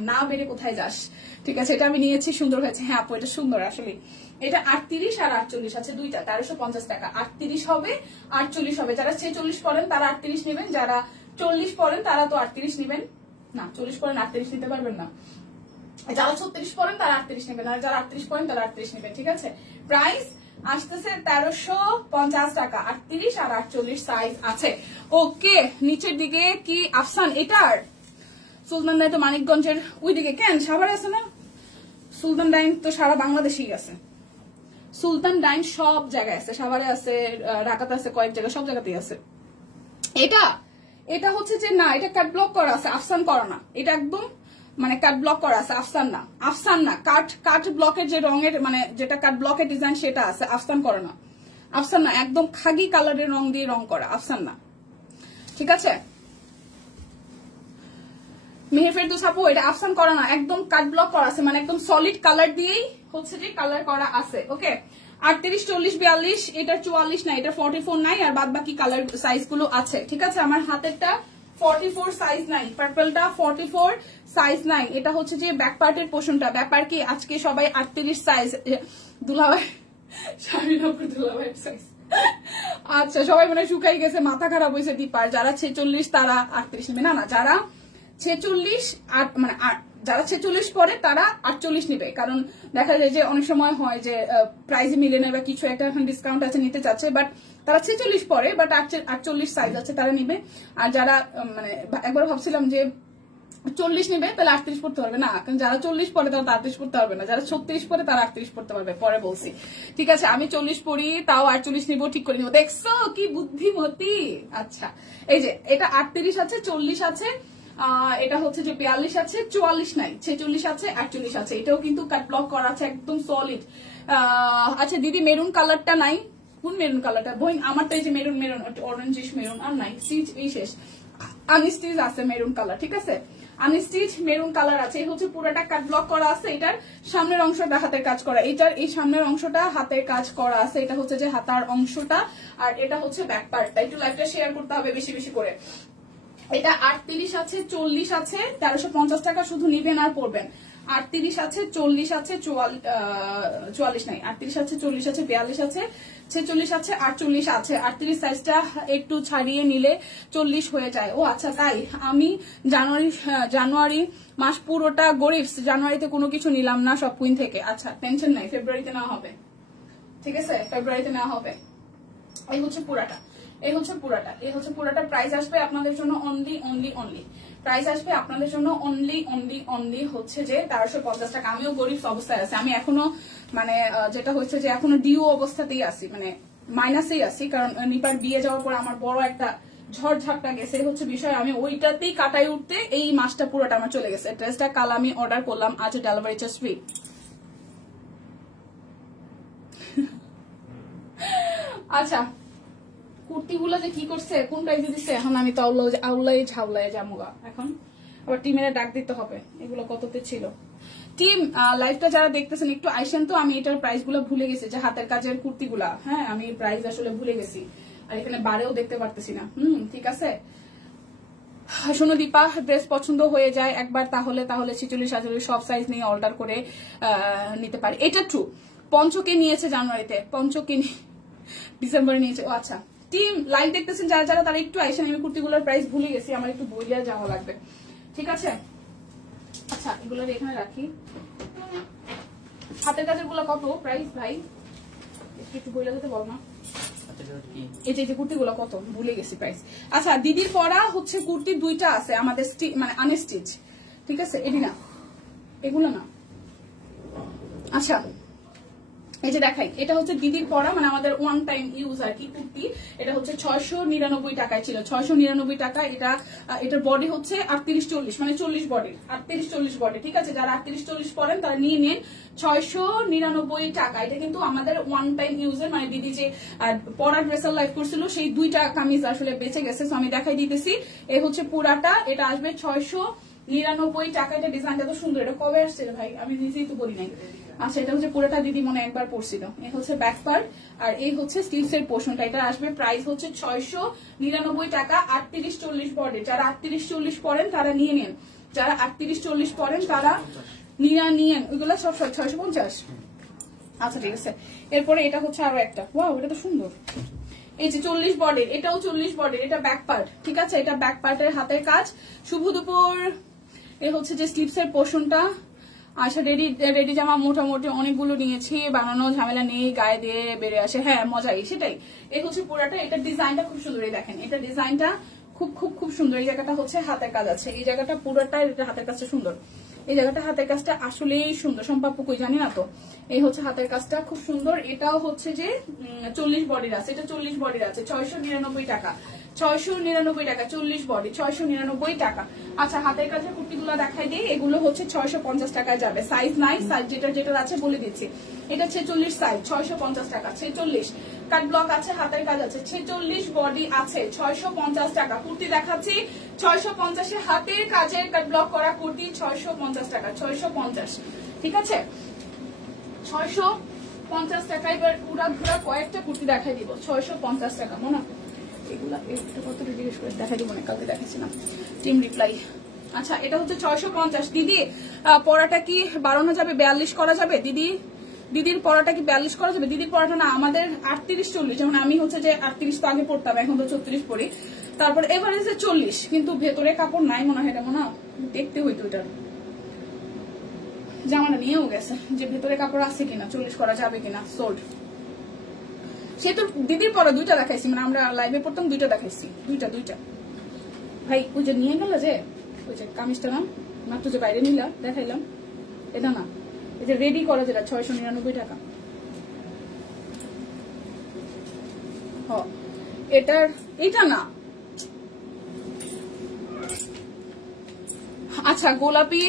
না বেড়ে কোথায় যাস, ঠিক আছে। এটা আমি নিয়েছি, সুন্দর হয়েছে। হ্যাঁ আপু এটা সুন্দর আসলে। এটা 38 আর 48 আছে, দুইটা 1350 টাকা। 38 হবে 48 হবে। যারা 46 পড়েন তারা 38 নেবেন, যারা 40 পড়েন তারা তো 38 নেবেন না, 40 পড়েন 38 নিতে পারবেন না। যারা 36 পড়েন তারা 38 নেবেন, আর যারা 38 পড়েন তারা 38 নেবেন, ঠিক আছে। প্রাইস আসতেছে 1350 টাকা, 38 আর 48 সাইজ আছে। ওকে, নিচের দিকে কি আফসান এটার? সুলতান ডাইন তো মানিকগঞ্জের ওই দিকে, কেন সাভারে আছে না? সুলতান ডাইন তো সারা বাংলাদেশেই আছে, সুলতান ডাইন সব জায়গায় আছে, সাভারে আছে, ঢাকাতে আছে, কয়েক জায়গায়, সব জায়গাতেই আছে। এটা হচ্ছে যে না, এটা কাট ব্লক করা আছে, আফসান করা না, এটা একদম মানে কাট ব্লক করা আছে, আফসান না, কাট ব্লকের যে রঙের মানে যেটা কাট ব্লকের ডিজাইন সেটা আছে, আফসান করা না, আফসান না, একদম খাগি কালারের রং দিয়ে রং করা, আফসান না, ঠিক আছে। মেহেরফেরদৌস আপু এটা আফসান করা না, একদম কাট ব্লক করা আছে, মানে একদম সলিড কালার দিয়েই হচ্ছে যে কালার করা আছে। ওকে, 38, 40, 42, এটা 44 নাই, এটা 44 নাই, আর বাদ বাকি কালার সাইজ গুলো আছে, ঠিক আছে। আমার হাতেরটা 44 সাইজ নাই, পার্পলটা 44 সাইজ নাই। এটা হচ্ছে যে ব্যাক পার্টের পোর্শনটা। ব্যাপার কি আজকে সবাই 38 সাইজ, দুলাভাই শামিনাপুর দুলাভাইয়ের সাইজ। আচ্ছা সবাই মানে শুকাই গেছে, মাথা খারাপ হয়েছে দীপার। যারা 46 তারা 38 নেবে না, যারা 46 মানে যারা 46 পরে তারা 48 নেবে, কারণ দেখা যায় যে অনেক সময় হয় যে প্রাইজে মিলে নেবে, কিছু একটা এখন ডিসকাউন্ট আছে নিতে চাচ্ছে, বাট তারা 46 পরে বাট 48 সাইজ আছে তারা নিবে। আর যারা মানে একবার ভাবছিলাম যে 40 নিবে তাহলে 38 পড়তে পারবে না, কারণ যারা 40 পরে তারা 38 পড়তে পারবে না, যারা 36 পরে তারা 38 পড়তে পারবে, পরে বলছি, ঠিক আছে। আমি 40 পড়ি তাও 48 নিবো, ঠিক করে নিবো, দেখছো কি বুদ্ধিমতী। আচ্ছা এই যে এটা 38 আছে, 40 আছে, এটা হচ্ছে যে 42 আছে, 44 নাই, 46 আছে, 48 আছে। এটাও কিন্তু কাট ব্লক করা আছে, একদম সলিড। আচ্ছা দিদি মেরুন কালারটা নাই, কোন মেরুন কালারটা? বই আমারটা এই যে মেরুন অরেঞ্জিশ মেরুন, আর নাই, স্টিচ এই শেষ। আনস্টিচ আছে মেরুন কালার, ঠিক আছে, আনস্টিচ মেরুন কালার আছে। এই হচ্ছে পুরোটা কাট ব্লক করা আছে, এটার সামনের অংশটা হাতের কাজ করা, এটার এই সামনের অংশটা হাতের কাজ করা আছে, এটা হচ্ছে যে হাতার অংশটা, আর এটা হচ্ছে ব্যাক পার্টটা। একটু লাইভটা শেয়ার করতে হবে বেশি বেশি করে। এটা 38 আছে, 40 আছে, 1350 টাকা শুধু নিবেন আর পড়বেন। 38 আছে, 40 আছে, 44 নাই, 38 আছে, 40 আছে, 42 আছে, 46 আছে, 48 আছে। 38 সাইজটা একটু ছাড়িয়ে নিলে 40 হয়ে যায়। ও আচ্ছা তাই, আমি জানুয়ারি মাস পুরোটা গরিব, জানুয়ারিতে কোনো কিছু নিলাম না সব কুইন থেকে। আচ্ছা টেনশন নাই, ফেব্রুয়ারিতে নেওয়া হবে, ঠিক আছে, ফেব্রুয়ারিতে নেওয়া হবে। এই হচ্ছে পুরাটা, এই হচ্ছে পুরাটা, এই হচ্ছে পুরাটা। প্রাইস আসবে আপনাদের জন্য অনলি প্রাইস আসবে আপনাদের জন্য অনলি হচ্ছে যে 1350 টাকা। আমিও গরিব অবস্থায় আছি, আমি এখনো মানে যেটা হচ্ছে যে এখনো ডিও অবস্থাতেই আছি, মানে মাইনাসেই আছি, কারণ নিপার বিয়ে যাওয়ার পর আমার বড় একটা ঝড়ঝাপটা গেছে হচ্ছে বিষয়। আমি ওইটাতেই কাটাই উঠতে এই মাসটা পুরোটা আমার চলে গেছে। ড্রেসটা কাল আমি অর্ডার করলাম, আজ ডেলিভারি চার্জ ফ্রি। আচ্ছা কুর্তিগুলো যে কি করছে, কোন প্রাইসে দিচ্ছে, এখন আমি তো আউলাই ঝাউলাই যামুগা। এখন আবার টিমের ডাক দিতে হবে, এগুলো কততে ছিল। টিম লাইভটা যারা দেখতেছেন একটু আইসেন তো, আমি এটার প্রাইস গুলো ভুলে গেছি, যে হাতের কাজের কুর্তিগুলা, হ্যাঁ আমি প্রাইস আসলে ভুলে গেছি, আর এখানে বারেও দেখতে পারতেছি না। ঠিক আছে শোনো দীপা, ড্রেস পছন্দ হয়ে যায় একবার তাহলে 46 সব সাইজ নিয়ে অর্ডার করে নিতে পারে। এটা ট্রু। পঞ্চকে নিয়েছে জানুয়ারিতে, পঞ্চকে ডিসেম্বরে নিয়েছে। ও আচ্ছা টিম লাইভ দেখতেছেন যারা যারা, তারা একটু আইসেন, আমি কুর্তিগুলোর প্রাইস ভুলে গেছি, আমার একটু বইয়া যাওয়া লাগবে, ঠিক আছে। আচ্ছা এগুলো এখানে রাখি। হাতের কাজের গুলো কত প্রাইস ভাই, একটু বইলা দিতে বল না। এই যে কুর্তিগুলো কত ভুলে গেছি প্রাইস। আচ্ছা দিদির পরা হচ্ছে কুর্তি দুইটা আছে আমাদের, মানে আনস্টিচ, ঠিক আছে, এটি না, এগুলো না। আচ্ছা এই যে দেখাই, এটা হচ্ছে দিদির পরা, মানে আমাদের ওয়ান টাইম ইউজ আর কি কুর্তি। এটা হচ্ছে 699 টাকায় ছিল, 699 টাকা। এটার বডি হচ্ছে 38-40, মানে 40 বডি, 38-40 বডি, ঠিক আছে। যারা 38-40 পরেন তারা নিয়ে নিন, 699 টাকা। এটা কিন্তু আমাদের ওয়ান টাইম ইউজের, মানে দিদি যে পরা ড্রেসের লাইভ করছিল সেই দুইটা কামিজ আসলে বেঁচে গেছে, তো আমি দেখাই দিতেছি। এই হচ্ছে পুরাটা, এটা আসবে 699 টাকা। এটা ডিজাইনটা তো সুন্দর, এটা কবে আসছে ভাই, আমি নিজেই তো বলি নাই। আচ্ছা এটা হচ্ছে পুরোটা দিদি মনে একবার পড়ছিল। এই হচ্ছে ব্যাক পার্ট, আর এই হচ্ছে স্লিভস এর পোর্শনটা। এটা আসবে প্রাইস হচ্ছে 699 টাকা, 38-40 বডি। যারা 38-40 পরেন তারা নিয়ে নেন, যারা 38-40 পরেন তারা নিয়েন। ওইগুলো সব 650। আচ্ছা ঠিক আছে। এরপরে এটা হচ্ছে আরো একটা, ওয়াও এটা তো সুন্দর। এই যে 40 বডির, এটাও 40 বডির, এটা ব্যাক পার্ট, ঠিক আছে। এটা ব্যাক পার্টের হাতের কাজ, শুভ দুপুর। এ হচ্ছে যে স্লিভস এর পোর্শনটা। আচ্ছা রেডি জামা মোটামুটি অনেকগুলো নিয়েছি, বানানো ঝামেলা নেই, গায়ে দিয়ে বেড়ে আসে, হ্যাঁ মজাই সেটাই। এই হচ্ছে পুরাটা, এটা ডিজাইনটা খুব সুন্দর, দেখেন এটা ডিজাইনটা খুব খুব খুব সুন্দর। এই জায়গাটা হচ্ছে হাতের কাজ আছে, এই জায়গাটা পুরোটা এটা হাতের কাজটা সুন্দর, এই জায়গাটা হাতের কাজটা আসলেই সুন্দর। সম্পাপ্য কই জানি না তো। এই হচ্ছে হাতের কাজটা খুব সুন্দর। এটাও হচ্ছে যে 40 বডির আছে, এটা 40 বডির আছে, 699 টাকা, 699 টাকা, 40 বডি 699 টাকা। আচ্ছা হাতের কাজের কুর্তিগুলো দেখাই দিই, এগুলো হচ্ছে 650 টাকায় যাবে। সাইজ নাই, সাইজ যেটা আছে বলে দিচ্ছি। এটা 46 সাইজ, 650 টাকা, 46 কাট ব্লক আছে, হাতের কাজ আছে, 46 বডি আছে, 650 টাকা। কুর্তি দেখাচ্ছি 650 এ, হাতের কাজের কাট ব্লক করা কুর্তি 650 টাকা, 650, ঠিক আছে 650 টাকা। এবার পুরা ঘুরা কয়েকটা কুর্তি দেখাই দিব, 650 টাকা। মনে এগুলা কতটা জিজ্ঞেস করে দেখাই দিব, না কালকে দেখাচ্ছিলাম টিম রিপ্লাই। আচ্ছা এটা হচ্ছে 650। দিদি পরাটা কি বাড়ানো যাবে, 42 করা যাবে দিদি? দিদির পরাটা কি 42 করা যাবে? দিদির পরাটা না আমাদের 38-40, যেমন আমি হচ্ছে যে 38 তো আগে পড়তাম, এখন তো 34 পড়ি। তারপর এভারেজে 40, কিন্তু ভেতরে কাপড় নাই মনে হয়, এটা মনে দেখতে হইতো ওইটার জামাটা নিয়েও গেছে, যে ভেতরে কাপড় আছে কিনা, 40 করা যাবে কিনা। সোল্ড। সে তো দিদির পরা দুইটা দেখাইছি, মানে আমরা লাইভে পড়তাম দুইটা দেখাইছি, দুইটা ভাই। ওই যে নিয়ে গেল যে ওই যে কামিজটা না মাত্র যে বাইরে নিলা দেখাইলাম, এটা না, এই যে রেডি করা যেটা 699 টাকা। এটার এটা না। আচ্ছা গোলাপি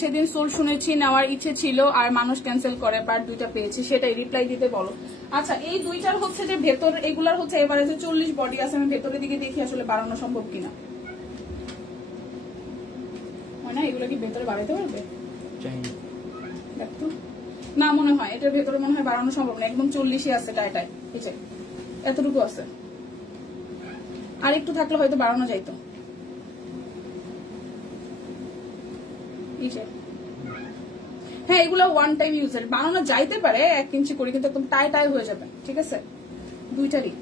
সেদিন সোল শুনেছি, নেওয়ার ইচ্ছে ছিল আর মানুষ ক্যান্সেল করে, পার্ট 2টা পেয়েছি, সেটাই রিপ্লাই দিতে বলো। আচ্ছা এই দুইটার হচ্ছে যে ভেতর, এগুলার হচ্ছে এবারে যে 40 বডি আছে, আমি ভেতরের দিকে দেখি আসলে বাড়ানো সম্ভব কিনা। হয় না এগুলো কি ভেতরে বাড়াইতে পারবে না, মনে হয় এটার ভেতরে মনে হয় বাড়ানো সম্ভব না, একদম 40ই আছে টাইটাই, এই যে এতটুকু আছে, আর একটু থাকলে হয়তো বাড়ানো যাইতো। হ্যাঁ এগুলো ওয়ান টাইম ইউজের, বানানো যাইতে পারে 1 ইঞ্চি করে, কিন্তু একদম টাই টাই হয়ে যাবে, ঠিক আছে? দুইটারই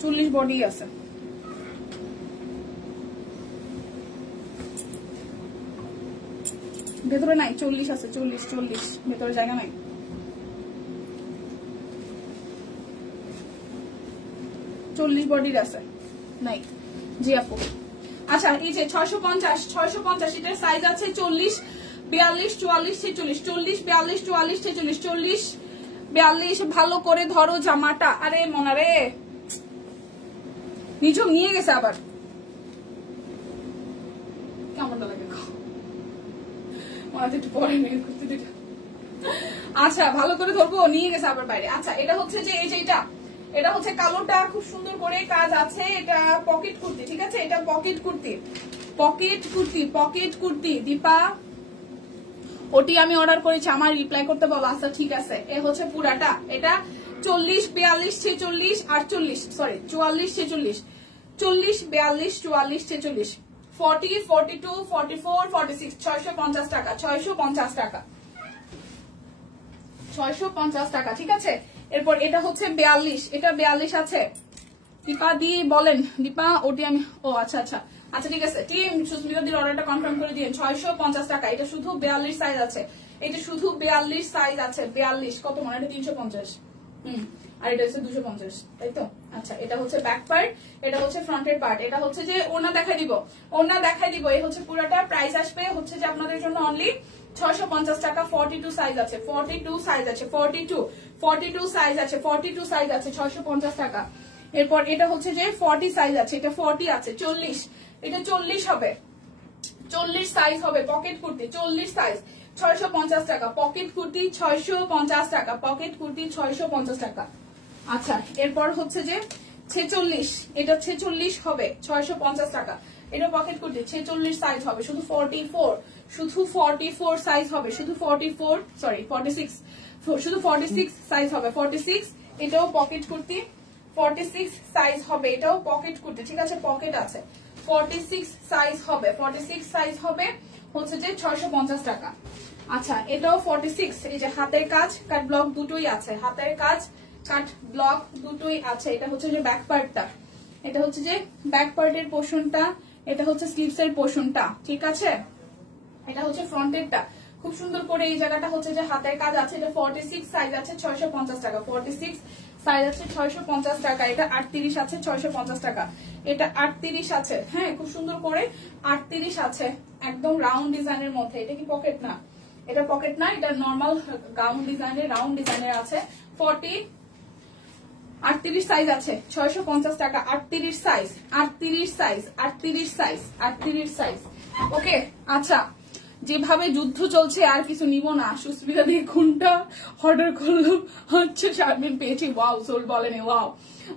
40 বডি আছে। ভেতরে নাই, 40 আছে, 40 ভেতরে জায়গা নাই। বডির আছে নাই জি আপু। আচ্ছা এই যে 650 এটার সাইজ আছে 40, 42, 44, 46, 40, 42, 44, 46, 40, 42। ভালো করে ধরো জামাটা। আরে মনারে নিঝুম নিয়ে গেছে আবার, কেমন লাগে মনাতে একটু পরে মেল করতে দিটা। আচ্ছা ভালো করে ধরবো, নিয়ে গেছে আবার বাইরে। আচ্ছা এটা হচ্ছে যে এই যে এটা হচ্ছে কালোটা, খুব সুন্দর করে কাজ আছে। এটা পকেট কুর্তি, ঠিক আছে? এটা পকেট কুর্তি দীপা ওটি আমি অর্ডার করেছি, আমার রিপ্লাই করতে বলো। আচ্ছা ঠিক আছে, এ হচ্ছে পুরাটা। এটা 40, 42, 46, 48, সরি 44, 46, 40, 42, 44, 46, 40, 42, 44, 46, 650 টাকা, 650 টাকা, 650 টাকা, ঠিক আছে? এরপর এটা হচ্ছে 42, এটা 42 আছে। দীপা দি বলেন, দীপা ওটি আমি, ও আচ্ছা আচ্ছা আচ্ছা ঠিক আছে। টিম সুস্মিতা দির অর্ডারটা কনফার্ম করে দিন। 650 টাকা। এটা শুধু 42 সাইজ আছে, এটা শুধু 42 সাইজ আছে। 42 কত মানে? এটা 350, আর এটা হচ্ছে 250, তাই তো? আচ্ছা এটা হচ্ছে ব্যাক পার্ট, এটা হচ্ছে ফ্রন্টের পার্ট। এটা হচ্ছে যে ওড়না দেখাই দিব, এই হচ্ছে পুরোটা। প্রাইস আসবে হচ্ছে যে আপনাদের জন্য অনলি 650 টাকা। 42 সাইজ আছে, 42 সাইজ আছে, 42 সাইজ আছে, 42 সাইজ আছে, 650 টাকা। এরপর এটা হচ্ছে যে 40 সাইজ আছে, এটা 40 আছে, 40, এটা 40 হবে, 40 সাইজ হবে। পকেট কুর্তি 40 সাইজ, 650 টাকা। পকেট কুর্তি 650 টাকা, পকেট কুর্তি 650 টাকা। আচ্ছা এরপর হচ্ছে যে 46, এটা 46 হবে, 650 টাকা। এটা পকেট কুর্তি 46 সাইজ হবে, শুধু 44, শুধু 44 সাইজ হবে, শুধু 44, সরি 46, শুধু 46 সাইজ হবে, 46। এটাও পকেট কুর্তি 46 সাইজ হবে, এটাও পকেট কুর্তি, ঠিক আছে? পকেট আছে, 46 সাইজ হবে, 46 সাইজ হবে হচ্ছে যে 650 টাকা। আচ্ছা এটাও 46, এই যে হাতের কাজ কাট ব্লক দুটোই আছে, হাতের কাজ কাট ব্লক দুটোই আছে। এটা হচ্ছে যে ব্যাক পার্টটা, এটা হচ্ছে যে ব্যাক পার্টের পোর্শনটা, এটা হচ্ছে স্লিভস এর পোর্শনটা, ঠিক আছে? এটা হচ্ছে ফ্রন্টেরটা। খুব সুন্দর করে এই জায়গাটা হচ্ছে যে হাতের কাজ আছে। এটা 46 সাইজ আছে, 650 টাকা। 46 সাইজ আছে, 650 টাকা। এটা 38 আছে, 650 টাকা। এটা 38 আছে, হ্যাঁ খুব সুন্দর করে 38 আছে, একদম রাউন্ড ডিজাইনের মধ্যে। এটা কি পকেট না? এটা পকেট না, এটা নর্মাল গাউন ডিজাইনের, রাউন্ড ডিজাইনের আছে। 38 সাইজ আছে, 650 টাকা। 38 সাইজ, 38 সাইজ, 38 সাইজ, 38 সাইজ। ওকে আচ্ছা যেভাবে যুদ্ধ চলছে আর কিছু নিব না। সুস্মিতা দিয়ে কোনটা অর্ডার করলাম হচ্ছে শারমিন পেয়েছি, ওয়াও সোল বলেনি, ওয়াও।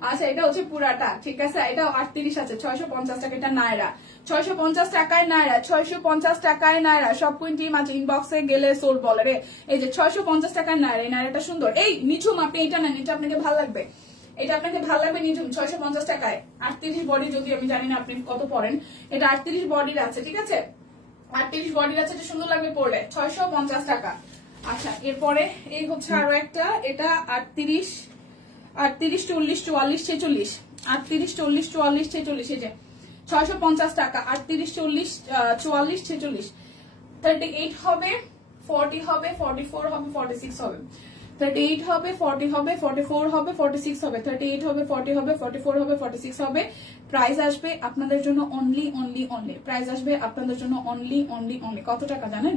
আচ্ছা এটা হচ্ছে পুরাটা, ঠিক আছে? এটা 38 আছে, 650 টাকা। এটা নায়রা, 650 টাকায় নায়রা, 650 টাকায় নায়রা। সব কুইন্টি মাছ ইনবক্সে গেলে সোল বলে রে। এই যে 650 টাকায় নায়রা, এই নায়রাটা সুন্দর। এই নিচুম আপনি এটা নেন, এটা আপনাকে ভালো লাগবে, এটা আপনাকে ভালো লাগবে। নিচুম 650 টাকায়, 38 বডি, যদি আমি জানি না আপনি কত পরেন। এটা 38 বডির আছে, ঠিক আছে? 38 বডির আছে, এটা সুন্দর লাগবে পরলে, 650 টাকা। আচ্ছা এরপরে এই হচ্ছে আরো একটা, এটা 38, 40, 44, 46, 38, 40, 44, 46, এই যে 650 টাকা। 38, 40, 44, 46, 38 হবে, 40 হবে, 44 হবে, 46 হবে, 38 হবে, 40 হবে, 44 হবে, 46 হবে, 38 হবে, 40 হবে, 44 হবে, 46 হবে। প্রাইস আসবে আপনাদের জন্য অনলি, প্রাইস আসবে আপনাদের জন্য অনলি, কত টাকা জানেন?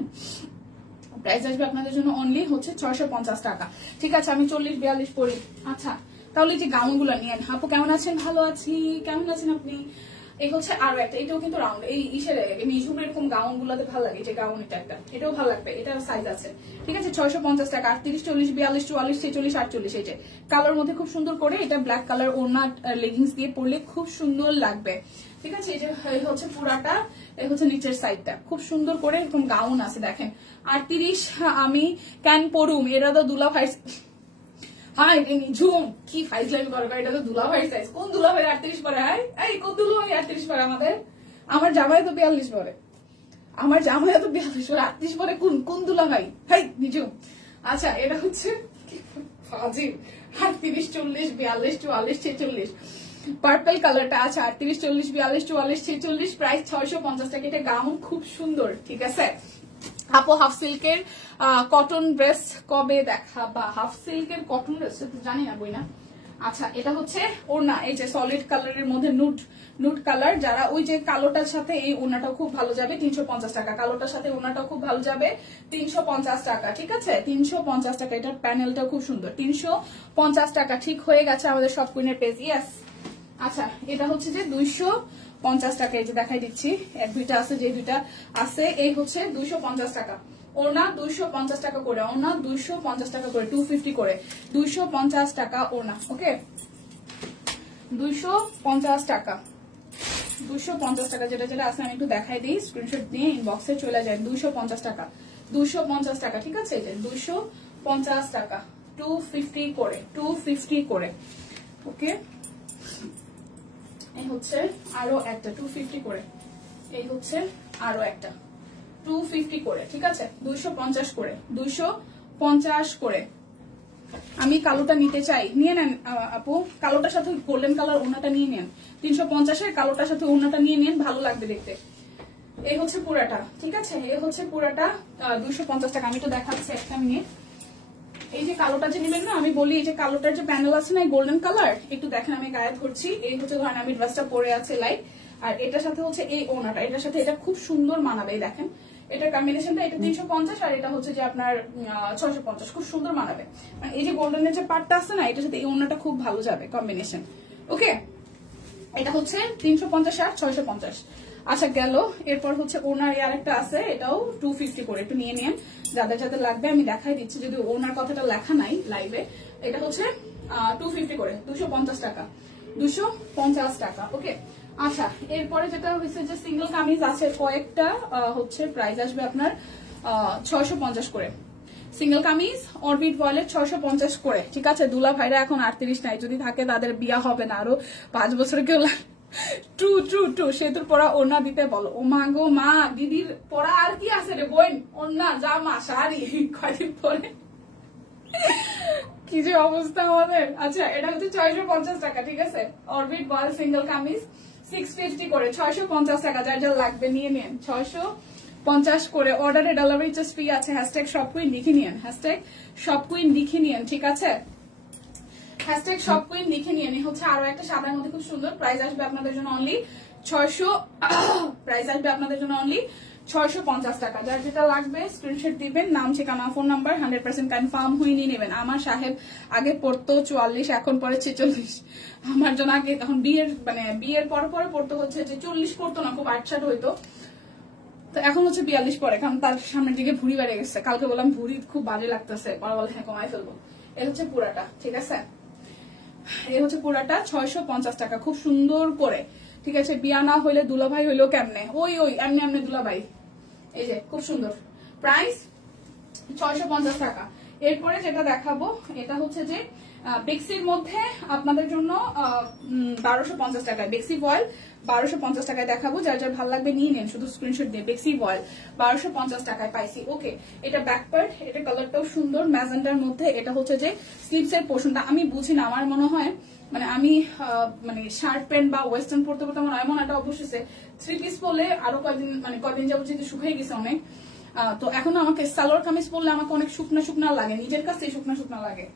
প্রাইস আসবে আপনাদের জন্য অনলি হচ্ছে 650 টাকা, ঠিক আছে? আমি 40, 42 পরি। আচ্ছা তাহলে যে গাউন গুলো নিয়েন। আপু কেমন আছেন? ভালো আছি, কেমন আছেন আপনি? এই হচ্ছে আরো একটা, এটাও কিন্তু রাউন্ড, এই ইসের নিঝুমের এরকম গাউন গুলাতে ভালো লাগে। যে গাউন এটা একটা, এটাও ভালো লাগবে, এটার সাইজ আছে, ঠিক আছে? 650 টাকা। 38, 40, 42, 44, 46, 48, এই যে কালার মধ্যে খুব সুন্দর করে। এটা ব্ল্যাক কালার ওড়না লেগিংস দিয়ে পরলে খুব সুন্দর লাগবে, ঠিক আছে? এই যে হচ্ছে পুরাটা, এই হচ্ছে নিচের সাইডটা, খুব সুন্দর করে এরকম গাউন আছে দেখেন। 38 আমি ক্যান পরুম, এটা তো দুলা ভাই, হ্যাঁ ঝুম কি ফাইজলামি করে, এটা তো দুলা ভাই সাইজ। কোন দুলা ভাই 38 পরে? হ্যাঁ এই কোন দুলা ভাই 38 পরে? আমার জামাই তো 42 পরে। আমার জামাই এত 42 পরে 38 পরে কোন দুলা ভাই হাই নিজু। আচ্ছা এটা হচ্ছে 38 40 40 42 44 46 পার্পল কালারটা আছে 38 40 42 44 46 প্রাইস 650 টাকা। এটা গাউন খুব সুন্দর, ঠিক আছে আপু। হাফ সিল্কের কটন ড্রেস কবে দেখাবা? হাফ সিল্কের কটন ড্রেস জানি না বই না। আচ্ছা এটা হচ্ছে ওড়না, এই যে সলিড কালারের মধ্যে নুট কালার, যারা ওই যে কালোটার সাথে এই ওড়নাটাও খুব ভালো যাবে 350 টাকা। কালোটার সাথে ওড়নাটাও খুব ভালো যাবে 350 টাকা, ঠিক আছে 350 টাকা। এটার প্যানেলটাও খুব সুন্দর 350 টাকা। ঠিক হয়ে গেছে আমাদের সব কুইনের পেজ, ইয়েস। আচ্ছা এটা হচ্ছে যে 250 টাকা, এই যে দেখাই দিচ্ছি, এক দুইটা আছে, যে দুইটা আছে এই হচ্ছে 250 টাকা। ওড়না 250 টাকা করে, ওড়না 250 টাকা করে, 250 করে, 250 টাকা ওড়না। ওকে 250 টাকা, 250 টাকা। যেটা যেটা আছে আমি একটু দেখাই দিই, স্ক্রিনশট দিয়ে ইনবক্সে চলে যায়। 250 টাকা, 250 টাকা, ঠিক আছে। এই যে 250 টাকা, 250 করে, 250 করে। ওকে এই হচ্ছে আরো একটা 250 করে, এই হচ্ছে আরো একটা 250 করে, ঠিক আছে 250 করে, 250 করে। আমি কালোটা নিতে চাই, নিয়ে নেন আপু। কালোটার সাথে গোল্ডেন কালার ওড়নাটা নিয়ে নেন, 350-এর কালোটার সাথে ওড়নাটা নিয়ে নেন, ভালো লাগবে দেখতে। এই হচ্ছে পুরাটা, ঠিক আছে এই হচ্ছে পুরাটা 250 টাকা। আমি তো দেখাচ্ছি একটা মিনিট। এই যে কালোটা যে নেবেন না, আমি বলি এই যে কালোটার যে প্যানেল আছে না গোল্ডেন কালার, একটু দেখেন আমি গায়ে ধরছি। এই হচ্ছে ধরেন আমি ড্রেসটা পরে আছে লাইট, আর এটার সাথে হচ্ছে এই ওড়নাটা, এটার সাথে এটা খুব সুন্দর মানাবে। দেখেন এটার কম্বিনেশনটা, এটা 350 আর এটা হচ্ছে যে আপনার 650, খুব সুন্দর মানাবে। মানে এই যে গোল্ডেনের যে পার্টটা আছে না, এটার সাথে এই ওড়নাটা খুব ভালো যাবে কম্বিনেশন। ওকে এটা হচ্ছে 350 আর 650। আচ্ছা গেল। এরপর হচ্ছে ওনার আরেকটা আছে, এটাও 250 করে, একটু নিয়ে নেন যাদের যাদের লাগবে। আমি দেখাই দিচ্ছি, যদি ওনার কথাটা লেখা নাই লাইভে। এটা হচ্ছে 250 করে, 250 টাকা, 250 টাকা। ওকে আচ্ছা এরপরে যেটা হচ্ছে যে সিঙ্গেল কামিজ আছে কয়েকটা, হচ্ছে প্রাইস আসবে আপনার 650 করে। সিঙ্গেল কামিজ অরবিট ওয়ালেট 650 করে, ঠিক আছে। দুলা ভাইরা এখন 38 নাই, যদি থাকে তাদের বিয়া হবে না, আরো 5 বছর কেউ ট্রু ট্রু ট্রু। সেতুর পরা ওড়না দিতে বলো। ও মা গো মা, দিদির পরা আর কি আছে রে বোন, ওড়না জামা শাড়ি কয়দিন পরে কি যে অবস্থা আমাদের। আচ্ছা এটা হচ্ছে 650 টাকা, ঠিক আছে। অরবিট ওয়াল সিঙ্গেল কামিজ 650 করে, 650 টাকা। যার যার লাগবে নিয়ে নেন, 650 করে। অর্ডারে ডেলিভারি চার্জ ফ্রি আছে। হ্যাশট্যাগ শপকুইন লিখে নিন, হ্যাশট্যাগ শপকুইন লিখে নিন, ঠিক আছে হ্যাশট্যাগ শপকুইন লিখে নিয়ে নিন। হচ্ছে আরো একটা সাদার মধ্যে খুব সুন্দর, প্রাইস আসবে আপনাদের জন্য অনলি 600, প্রাইস আসবে আপনাদের জন্য অনলি 650 টাকা। যার যেটা লাগবে স্ক্রিনশট দিবেন, নাম ঠিকানা ফোন নাম্বার 100% কনফার্ম হয়ে নিয়ে নেবেন। আমার সাহেব আগে পড়তো 44, এখন পরে 46। আমার জন্য আগে তখন বিয়ের পরে পড়তো হচ্ছে যে 40 পড়তো না, খুব 8-8 হইতো। তো এখন হচ্ছে 42 পরে, কারণ তার সামনের দিকে ভুঁড়ি বেড়ে গেছে। কালকে বললাম ভুঁড়ি খুব বাজে লাগতেছে, পরে বলে হ্যাঁ কমাই ফেলবো। এই হচ্ছে পুরাটা, ঠিক আছে এই হচ্ছে পুরাটা 650 টাকা, খুব সুন্দর করে, ঠিক আছে। বিয়া না হইলে দুলাভাই হইলো কেমনে, ওই এমনি এমনি দুলাভাই। এই যে খুব সুন্দর, প্রাইস 650 টাকা। এরপরে যেটা দেখাবো এটা হচ্ছে যে বেক্সির মধ্যে আপনাদের জন্য 1250 টাকায়, বেক্সি বয়েল 1250 টাকায় দেখাবো। যার যার ভালো লাগবে নিয়ে নেন, শুধু স্ক্রিনশট দিয়ে। বেক্সি বয়েল 1250 টাকায় পাইছি। ওকে এটা ব্যাক পার্ট, এটা কালারটাও সুন্দর ম্যাজেন্ডার মধ্যে। এটা হচ্ছে যে স্লিভস এর পোর্শনটা আমি বুঝি না, আমার মনে হয় মানে আমি মানে শার্ট প্যান্ট বা ওয়েস্টার্ন পরতে পরতে আমার এমন একটা অবশ্যই 3 পিস পরলে আরো কয়দিন যাবো, যেহেতু শুকিয়ে গেছে অনেক। তো এখন আমাকে সালোয়ার কামিজ পরলে আমাকে অনেক শুকনা শুকনা লাগে, নিজের কাছে শুকনা শুকনা লাগে,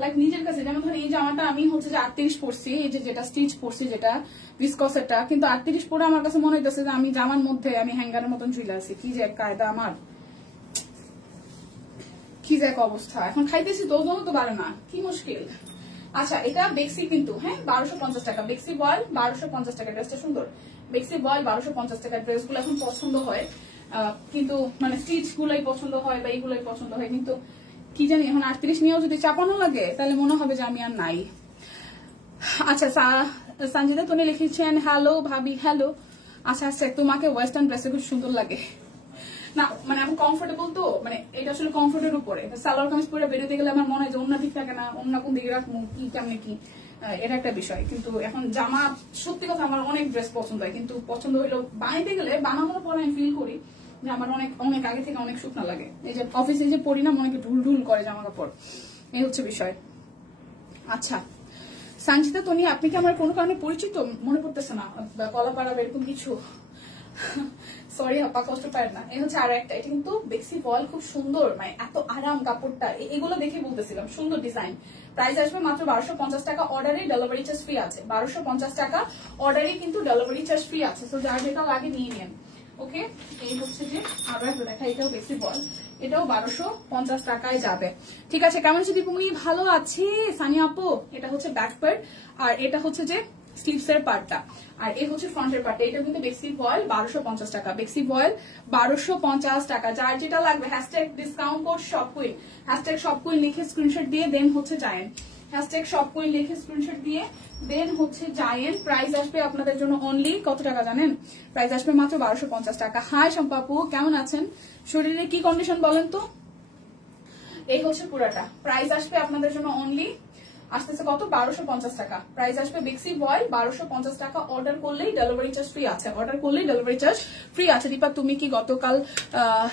লাইক নিজের কাছে। যেমন ধরেন এই জামাটা আমি হচ্ছে যে 38 পরছি, এই যে যেটা স্টিচ পরছি, যেটা ভিসকসেরটা, কিন্তু 38 পরে আমার কাছে মনে হইতেছে যে আমি জামার মধ্যে আমি হ্যাঙ্গারের মতন ঝুলে আছি। কি যে এক কায়দা আমার, কি যে এক অবস্থা। এখন খাইতেছি তো ওজনও তো বাড়ে না, কি মুশকিল। আচ্ছা এটা বেক্সি কিন্তু, হ্যাঁ 1250 টাকা। বেক্সি বয়েল 1250 টাকা, ড্রেসটা সুন্দর। বেক্সি বয়েল 1250 টাকা। ড্রেসগুলো এখন পছন্দ হয়, কিন্তু মানে স্টিচ গুলাই পছন্দ হয় বা এইগুলাই পছন্দ হয়, কিন্তু কি জানি এখন 38 নিয়েও যদি চাপানো লাগে তাহলে মনে হবে যে আমি আর নাই। আচ্ছা সঞ্জিতা তুমি লিখেছেন হ্যালো ভাবি, হ্যালো। আচ্ছা আচ্ছা তোমাকে ওয়েস্টার্ন ড্রেসে খুব সুন্দর লাগে না, মানে আমি কমফোর্টেবল তো, মানে এটা আসলে কমফোর্টের উপরে। সালোয়ার কামিজ পরে বেরোতে গেলে আমার মনে হয় যে অন্য দিক থাকে না, অন্য কোন দিকে রাখবো কি কেমনে কি, এটা একটা বিষয়। কিন্তু এখন জামা সত্যি কথা আমার অনেক ড্রেস পছন্দ হয়, কিন্তু পছন্দ হইলো বানাইতে গেলে বানানোর পরে আমি ফিল করি আমার অনেক অনেক আগে থেকে অনেক শুকনা লাগে, এই যে অফিসে যে পরি না মনে ঢুল ঢুল করে জামা কাপড়, এই হচ্ছে বিষয়। আচ্ছা সঞ্চিতা তনি, আপনি কি আমার কোনো কারণে পরিচিত? মনে পড়তেছে না, কলাপাড়া এরকম কিছু, সরি আপা কষ্ট পায় না। এই হচ্ছে আরো একটা, এটা কিন্তু বেক্সি বয়েল, খুব সুন্দর, মানে এত আরাম কাপড়টা, এগুলো দেখে বলতেছিলাম, সুন্দর ডিজাইন। প্রাইস আসবে মাত্র 1250 টাকা, অর্ডারে ডেলিভারি চার্জ ফ্রি আছে। 1250 টাকা অর্ডারে কিন্তু ডেলিভারি চার্জ ফ্রি আছে, তো যার যেটা লাগে নিয়ে নেন। ওকে, এই হচ্ছে যে আরো একটা দেখা, এটাও বেক্সি বয়েল, এটাও 1250 টাকায় যাবে। ঠিক আছে, কেমন আছে দীপুমণি? ভালো আছি সানিয়া আপু। এটা হচ্ছে ব্যাক পার্ট, আর এটা হচ্ছে যে স্লিভস এর পার্টটা, আর এই হচ্ছে ফ্রন্টের পার্টটা। এটা কিন্তু বেক্সি বয়েল 1250 টাকা, বেক্সি বয়েল 1250 টাকা। যার যেটা লাগবে হ্যাশট্যাগ ডিসকাউন্ট কোড শপকুইন, হ্যাশট্যাগ শপকুইন লিখে স্ক্রিনশট দিয়ে দেন হচ্ছে জায়েন, হ্যাশট্যাগ শপকুইন লিখে স্ক্রিনশট দিয়ে দেন হচ্ছে জায়েন। প্রাইস আসবে আপনাদের জন্য অনলি কত টাকা জানেন? প্রাইস আসবে মাত্র 1250 টাকা। হাই শম্পাপু, কেমন আছেন? শরীরে কি কন্ডিশন বলেন তো? এই হচ্ছে পুরাটা, প্রাইস আসবে আপনাদের জন্য অনলি আসতেছে কত? 1250 টাকা। প্রাইস আসবে বেক্সি বয়েল 1250 টাকা। অর্ডার করলেই ডেলিভারি চার্জ ফ্রি আছে, অর্ডার করলেই ডেলিভারি চার্জ ফ্রি আছে। দীপা তুমি কি গতকাল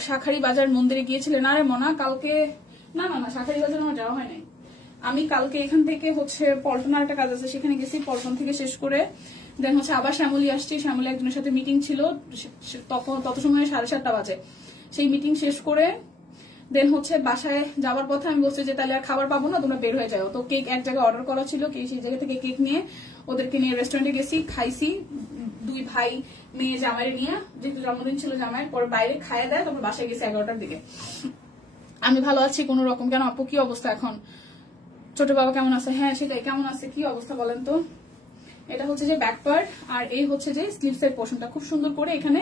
শাখারি বাজার মন্দিরে গিয়েছিলে? না রে মনা, কালকে না না না, শাখারি বাজার আমার যাওয়া হয় নাই। আমি কালকে এখান থেকে হচ্ছে পল্টনার একটা কাজ আছে, সেখানে গেছি, পল্টন থেকে শেষ করে দেন হচ্ছে আবার শ্যামলী আসছি। শ্যামলী একজনের সাথে মিটিং ছিল, তখন তত সময় 7:30 বাজে। সেই মিটিং শেষ করে দেন হচ্ছে বাসায় যাওয়ার পথে আমি বলছি যে তাহলে আর খাবার পাবো না, তোমরা বের হয়ে যাও। তো কেক এক জায়গায় অর্ডার করা ছিল, সেই জায়গা থেকে কেক নিয়ে ওদেরকে নিয়ে রেস্টুরেন্টে গেছি, খাইছি। দুই ভাই মেয়ে জামাইয়ের নিয়ে, যেহেতু জন্মদিন ছিল জামাইয়ের, পরে বাইরে খাইয়ে দেয়, তারপর বাসায় গেছি 11টার দিকে। আমি ভালো আছি কোন রকম। কেন আপু কি অবস্থা এখন? ছোট বাবা কেমন আছে? হ্যাঁ সেটাই, কেমন আছে, কি অবস্থা বলেন তো? এটা হচ্ছে যে ব্যাক পার্ট, আর এই হচ্ছে যে স্লিভস এর পোর্শনটা খুব সুন্দর করে এখানে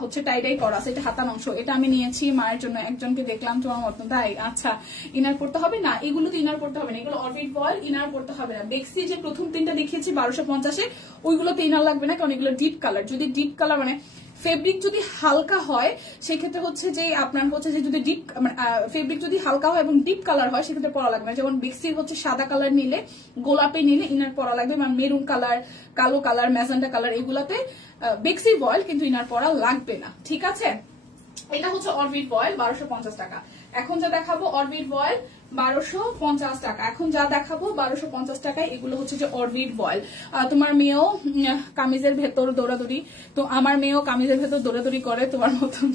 হচ্ছে টাইডাই করা আছে। এটা হাতার অংশ, এটা আমি নিয়েছি মায়ের জন্য, একজনকে দেখলাম তোমার মতন। তাই আচ্ছা, ইনার পড়তে হবে না, এগুলো তো ইনার পড়তে হবে না, এগুলো অরবিট বয়েল, ইনার পড়তে হবে না। বেক্সি যে প্রথম 3টা দেখিয়েছি 1250-এ, ওইগুলোতে ইনার লাগবে না, কারণ এগুলো ডিপ কালার। যদি ডিপ কালার মানে ফেব্রিক যদি হালকা হয় সেক্ষেত্রে হচ্ছে যে আপনার হচ্ছে যে যদি ডিপ ফেব্রিক যদি হালকা হয় এবং ডিপ কালার হয় সেক্ষেত্রে পরা লাগবে না। যেমন বেক্সির হচ্ছে সাদা কালার নিলে, গোলাপে নিলে ইনার পরা লাগবে, মানে মেরুন কালার, কালো কালার, ম্যাজেন্টা কালার, এগুলাতে বেক্সি বয়েল কিন্তু ইনার পরা লাগবে না। ঠিক আছে, এটা হচ্ছে অরবিট বয়েল 1250 টাকা। এখন যা দেখাবো অরবিট বয়েল 1250 টাকা। এখন যা দেখাবো 1250 টাকায়, এগুলো হচ্ছে যে অরবিট বয়েল। তোমার মেয়েও কামিজের ভেতর দৌড়াদৌড়ি, তো আমার মেয়েও কামিজের ভেতর দৌড়াদৌড়ি করে তোমার মতন।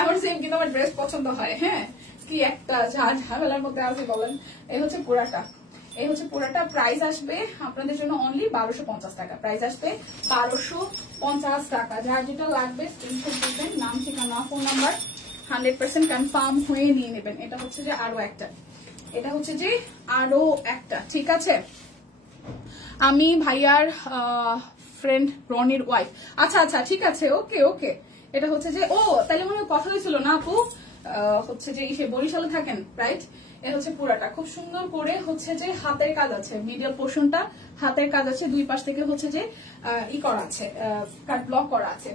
আমার সেম কিন্তু আমার ড্রেস পছন্দ হয়। হ্যাঁ, কি একটা ঝামেলার মধ্যে আছে বলেন। এই হচ্ছে পুরাটা, এই হচ্ছে পুরাটা। প্রাইস আসবে আপনাদের জন্য অনলি 1250 টাকা। প্রাইস আসবে 1250 টাকা। যার যেটা লাগবে স্ক্রিনশট দিবেন, নাম, ঠিকানা, ফোন নাম্বার 100% কনফার্ম হয়ে নিয়ে নেবেন। এটা হচ্ছে যে আরো একটা, এটা হচ্ছে যে আরো একটা। ঠিক আছে, আমি ভাইয়ার ফ্রেন্ড রনির ওয়াইফ। আচ্ছা আচ্ছা ঠিক আছে, ওকে ওকে। এটা হচ্ছে যে ও তাহলে মনে কথা হয়েছিল না আপু, হচ্ছে যে সে বরিশালে থাকেন, রাইট? এটা হচ্ছে পুরাটা খুব সুন্দর করে হচ্ছে যে হাতের কাজ আছে, মিডিয়াল পোর্শনটা হাতের কাজ আছে, দুই পাশ থেকে হচ্ছে যে ই করা আছে, কাট ব্লক করা আছে।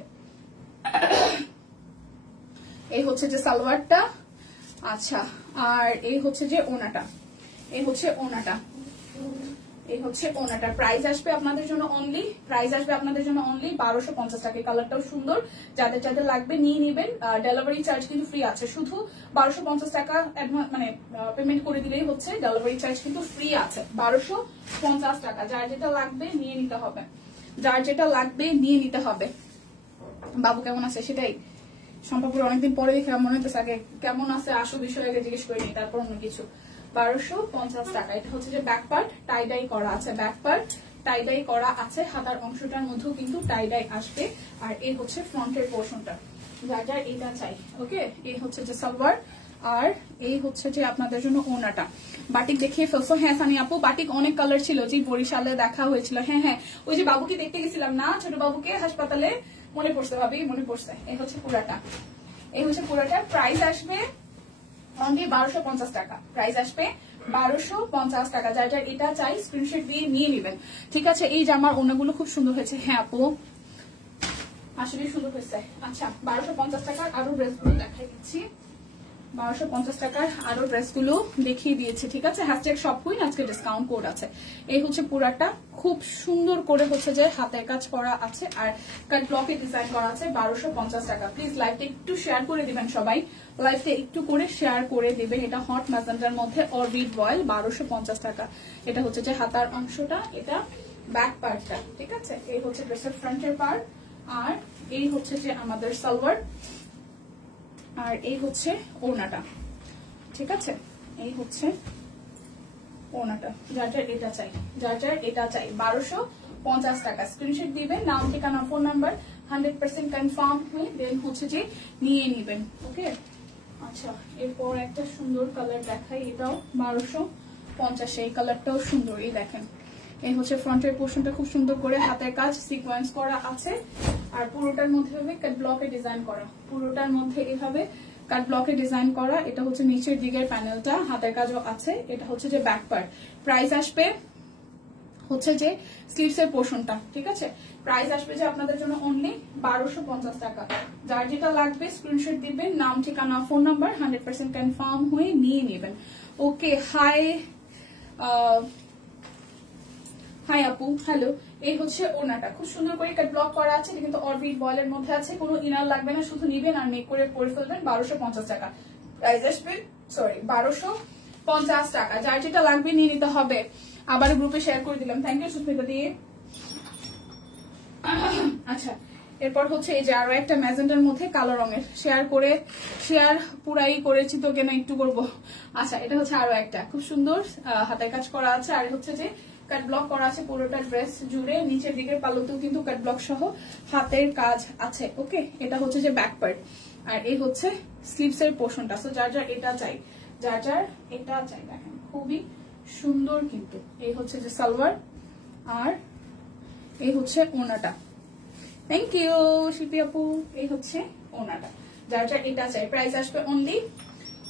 এই হচ্ছে যে সালোয়ারটা। আচ্ছা, আর এই হচ্ছে যে ওনাটা, এই হচ্ছে ওনাটা, এই হচ্ছে ওনাটার প্রাইস আসবে আপনাদের জন্য অনলি, প্রাইস আসবে আপনাদের জন্য অনলি 1250 টাকা। কালারটাও সুন্দর, যাদের যাদের লাগবে নিয়ে নেবেন। ডেলিভারি চার্জ কিন্তু ফ্রি আছে, শুধু 1250 টাকা মানে পেমেন্ট করে দিলেই হচ্ছে, ডেলিভারি চার্জ কিন্তু ফ্রি আছে। 1250 টাকা, যার যেটা লাগবে নিয়ে নিতে হবে, যার যেটা লাগবে নিয়ে নিতে হবে। বাবু কেমন আছে সেটাই সম্পর্কে অনেকদিন পরে দেখে মনে হচ্ছে আগে কেমন আছে আসো বিষয়ে আগে জিজ্ঞেস করিনি, তারপর অন্য কিছু। 1250 টাকা। এটা হচ্ছে যে ব্যাক পার্ট টাইডাই করা আছে, ব্যাক পার্ট টাইডাই করা আছে, হাতার অংশটার মধ্যেও কিন্তু টাইডাই আসবে। আর এই হচ্ছে ফ্রন্টের পোর্শনটা, যার যার এটা চাই। ওকে, এই হচ্ছে যে সালোয়ার, আর এই হচ্ছে যে আপনাদের জন্য ওনাটা। বাটিক দেখিয়ে ফেলছো? হ্যাঁ সানি আপু, বাটিক অনেক কালার ছিল, যে বরিশালে দেখা হয়েছিল। হ্যাঁ হ্যাঁ, ওই যে বাবুকে দেখতে গেছিলাম না, ছোট বাবুকে হাসপাতালে, মনে পড়ছে ভাবি, মনে পড়ছে। এই হচ্ছে পুরাটা, এই হচ্ছে পুরাটা। প্রাইস আসবে অনলি 1250 টাকা। প্রাইস আসবে 1250 টাকা। যার যার এটা চাই স্ক্রিনশট দিয়ে নিয়ে নেবেন। ঠিক আছে, এই জামার ওনাগুলো খুব সুন্দর হয়েছে। হ্যাঁ আপু, আসলে সুন্দর হয়েছে। আচ্ছা, 1250 টাকার আরো ড্রেসগুলো দেখাই দিচ্ছি, 1250 টাকার আরো ড্রেসগুলো দেখিয়ে দিয়েছে, ঠিক আছে। হ্যাশট্যাগ শপ কুইন, আজকে ডিসকাউন্ট কোড আছে। এই হচ্ছে পুরাটা খুব সুন্দর করে হচ্ছে যে হাতের কাজ করা আছে আর কাট ব্লকে ডিজাইন করা আছে। 1250 টাকা। প্লিজ লাইভটা একটু শেয়ার করে দিবেন সবাই, লাইভটা একটু করে শেয়ার করে দিবেন। এটা হট ম্যাজেন্টার মধ্যে অরবিট রয়্যাল, 1250 টাকা। এটা হচ্ছে যে হাতার অংশটা, এটা ব্যাক পার্টটা, ঠিক আছে। এই হচ্ছে ড্রেসের ফ্রন্টের পার্ট, আর এই হচ্ছে যে আমাদের সালোয়ার, আর এই হচ্ছে ওড়নাটা, ঠিক আছে। এই হচ্ছে ওড়নাটা। যার যার এটা চাই, যার যার এটা চাই, 1250 টাকা। স্ক্রিনশট দিবেন, নাম ঠিকানা ফোন নাম্বার 100% কনফার্ম হয়ে দেন হচ্ছে যে নিয়ে নিবেন, ওকে। আচ্ছা, এরপর একটা সুন্দর কালার দেখাই, এটাও 1250। এই কালারটাও সুন্দর, এই দেখেন। এই হচ্ছে ফ্রন্টের পোর্শনটা খুব সুন্দর করে হাতের কাজ সিকোয়েন্স করা আছে, আর পুরোটার মধ্যে হবে কাট ব্লকে ডিজাইন করা, পুরোটার মধ্যে এভাবে কাট ব্লকে ডিজাইন করা। এটা হচ্ছে নিচের দিকের প্যানেলটা, হাতের কাজও আছে। এটা হচ্ছে যে ব্যাক পার্ট। প্রাইস আসবে হচ্ছে যে স্লিভস এর পোর্শনটা, ঠিক আছে। প্রাইস আসবে যে আপনাদের জন্য অনলি 1250 টাকা। যার যেটা লাগবে স্ক্রিনশট দিবেন, নাম ঠিকানা ফোন নাম্বার 100% কনফার্ম হয়ে নিয়ে নেবেন, ওকে। হাই হাই আপু, হ্যালো। এই হচ্ছে ওনাটা খুব সুন্দর করে কাট ব্লক করা আছে, কিন্তু অরবিট বয়েলের মধ্যে আছে, কোনো ইনার লাগবে না, শুধু নিবেন আর মেক করে পরে ফেলবেন। 1250 টাকা প্রাইস আসবে, সরি 1250 টাকা। যার যেটা লাগবে নিয়ে নিতে হবে। আবার গ্রুপে শেয়ার করে দিলাম, থ্যাংক ইউ সুস্মিতা দিয়ে। আচ্ছা, এরপর হচ্ছে এই যে আরো একটা ম্যাজেন্টার মধ্যে কালো রঙের শেয়ার পুরাই করেছি তো কেন একটু করবো। আচ্ছা, এটা হচ্ছে আরো একটা খুব সুন্দর হাতের কাজ করা আছে, আর হচ্ছে যে কাট ব্লক করা আছে পুরোটা ড্রেস জুড়ে। নিচের দিকের পাল্লুতেও কিন্তু কাট ব্লক সহ হাতের কাজ আছে, ওকে। এটা হচ্ছে যে ব্যাক পার্ট, আর এই হচ্ছে স্লিভস এর পোর্শনটা। সো যার যার এটা চাই, যার যার এটা চাই, দেখেন খুবই সুন্দর কিন্তু। এই হচ্ছে যে সালোয়ার, আর এই হচ্ছে ওনাটা। থ্যাংক ইউ শিপি আপু। এই হচ্ছে ওনাটা, যার যার এটা চাই। প্রাইস আসবে অনলি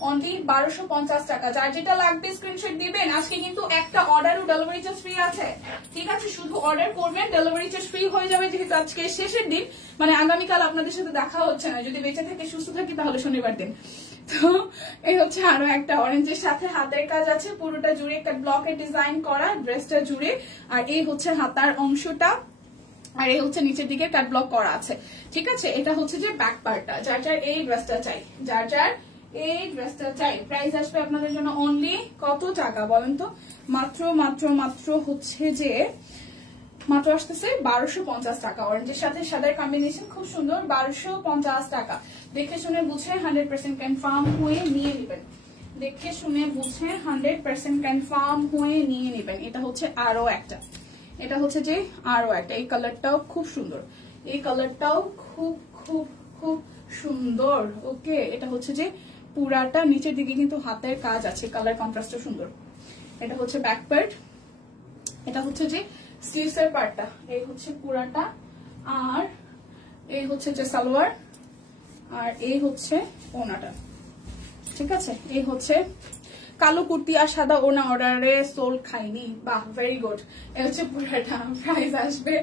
1250 টাকা। যার যেটা লাগবে স্ক্রিনশট দিবেন। আজকে কিন্তু একটা অর্ডার ও ডেলিভারি চার্জ ফ্রি আছে, ঠিক আছে। শুধু অর্ডার করবেন, ডেলিভারি চার্জ ফ্রি হয়ে যাবে, যেহেতু আজকে শেষের দিন, মানে আগামীকাল আপনাদের সাথে দেখা হচ্ছে না। যদি বেঁচে থেকে সুস্থ থাকি তাহলে শনিবার দিন। তো এই হচ্ছে আরো একটা অরেঞ্জের সাথে হাতের কাজ আছে, পুরোটা জুড়ে একটা ব্লকের ডিজাইন করা ড্রেসটা জুড়ে, আর এই হচ্ছে হাতার অংশটা, আর এই হচ্ছে নিচের দিকে কাট ব্লক করা আছে, ঠিক আছে। এটা হচ্ছে যে ব্যাক পার্টটা। যার যার এই ড্রেসটা চাই, যার যার এই ড্রেসটা চাই। প্রাইস আসবে আপনাদের জন্য অনলি কত টাকা বলেন তো? মাত্র মাত্র মাত্র হচ্ছে যে মাত্র আসতেছে 1250 টাকা। অরেঞ্জের সাথে সাদার কম্বিনেশন খুব সুন্দর, 1250 টাকা। দেখে শুনে বুঝে 100% কনফার্ম হয়ে নিয়ে নেবেন, দেখে শুনে বুঝে 100% কনফার্ম হয়ে নিয়ে নেবেন। এটা হচ্ছে আরো একটা, এটা হচ্ছে যে আরো একটা। এই কালারটাও খুব সুন্দর, এই কালারটাও খুব খুব খুব সুন্দর, ওকে। এটা হচ্ছে যে পুরাটা নিচের দিকে কিন্তু হাতের কাজ আছে, কালার কন্ট্রাস্টও সুন্দর। এটা হচ্ছে ব্যাক পার্ট, এটা হচ্ছে যে স্লিভস এর পার্টটা। এই হচ্ছে পুরাটা, আর এই হচ্ছে যে সালোয়ার, আর এই হচ্ছে ওনাটা, ঠিক আছে। এই হচ্ছে কালো কুর্তি আর সাদা ওনা অর্ডারে সোল খাইনি, বাহ ভেরি গুড। এই হচ্ছে পুরাটা। প্রাইস আসবে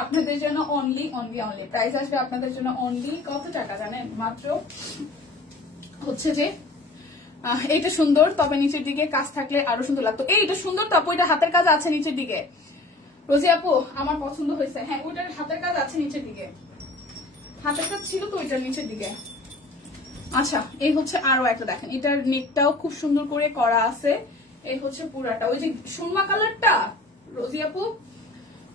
আপনাদের জন্য অনলি অনলি অনলি প্রাইস আসবে আপনাদের জন্য অনলি কত টাকা জানেন? মাত্র হচ্ছে যে এইটা সুন্দর, তবে নিচের দিকে কাজ থাকলে আরো সুন্দর লাগতো। এইটা সুন্দর তো আপু, এটা হাতের কাজ আছে নিচের দিকে। রোজি আপু আমার পছন্দ হয়েছে, হ্যাঁ ওইটার হাতের কাজ আছে নিচের দিকে, হাতের কাজ ছিল তো ওইটার নিচের দিকে। আচ্ছা, এই হচ্ছে আরো একটা, দেখেন এটার নেকটাও খুব সুন্দর করে করা আছে। এই হচ্ছে পুরাটা, ওই যে সুরমা কালারটা রোজি আপু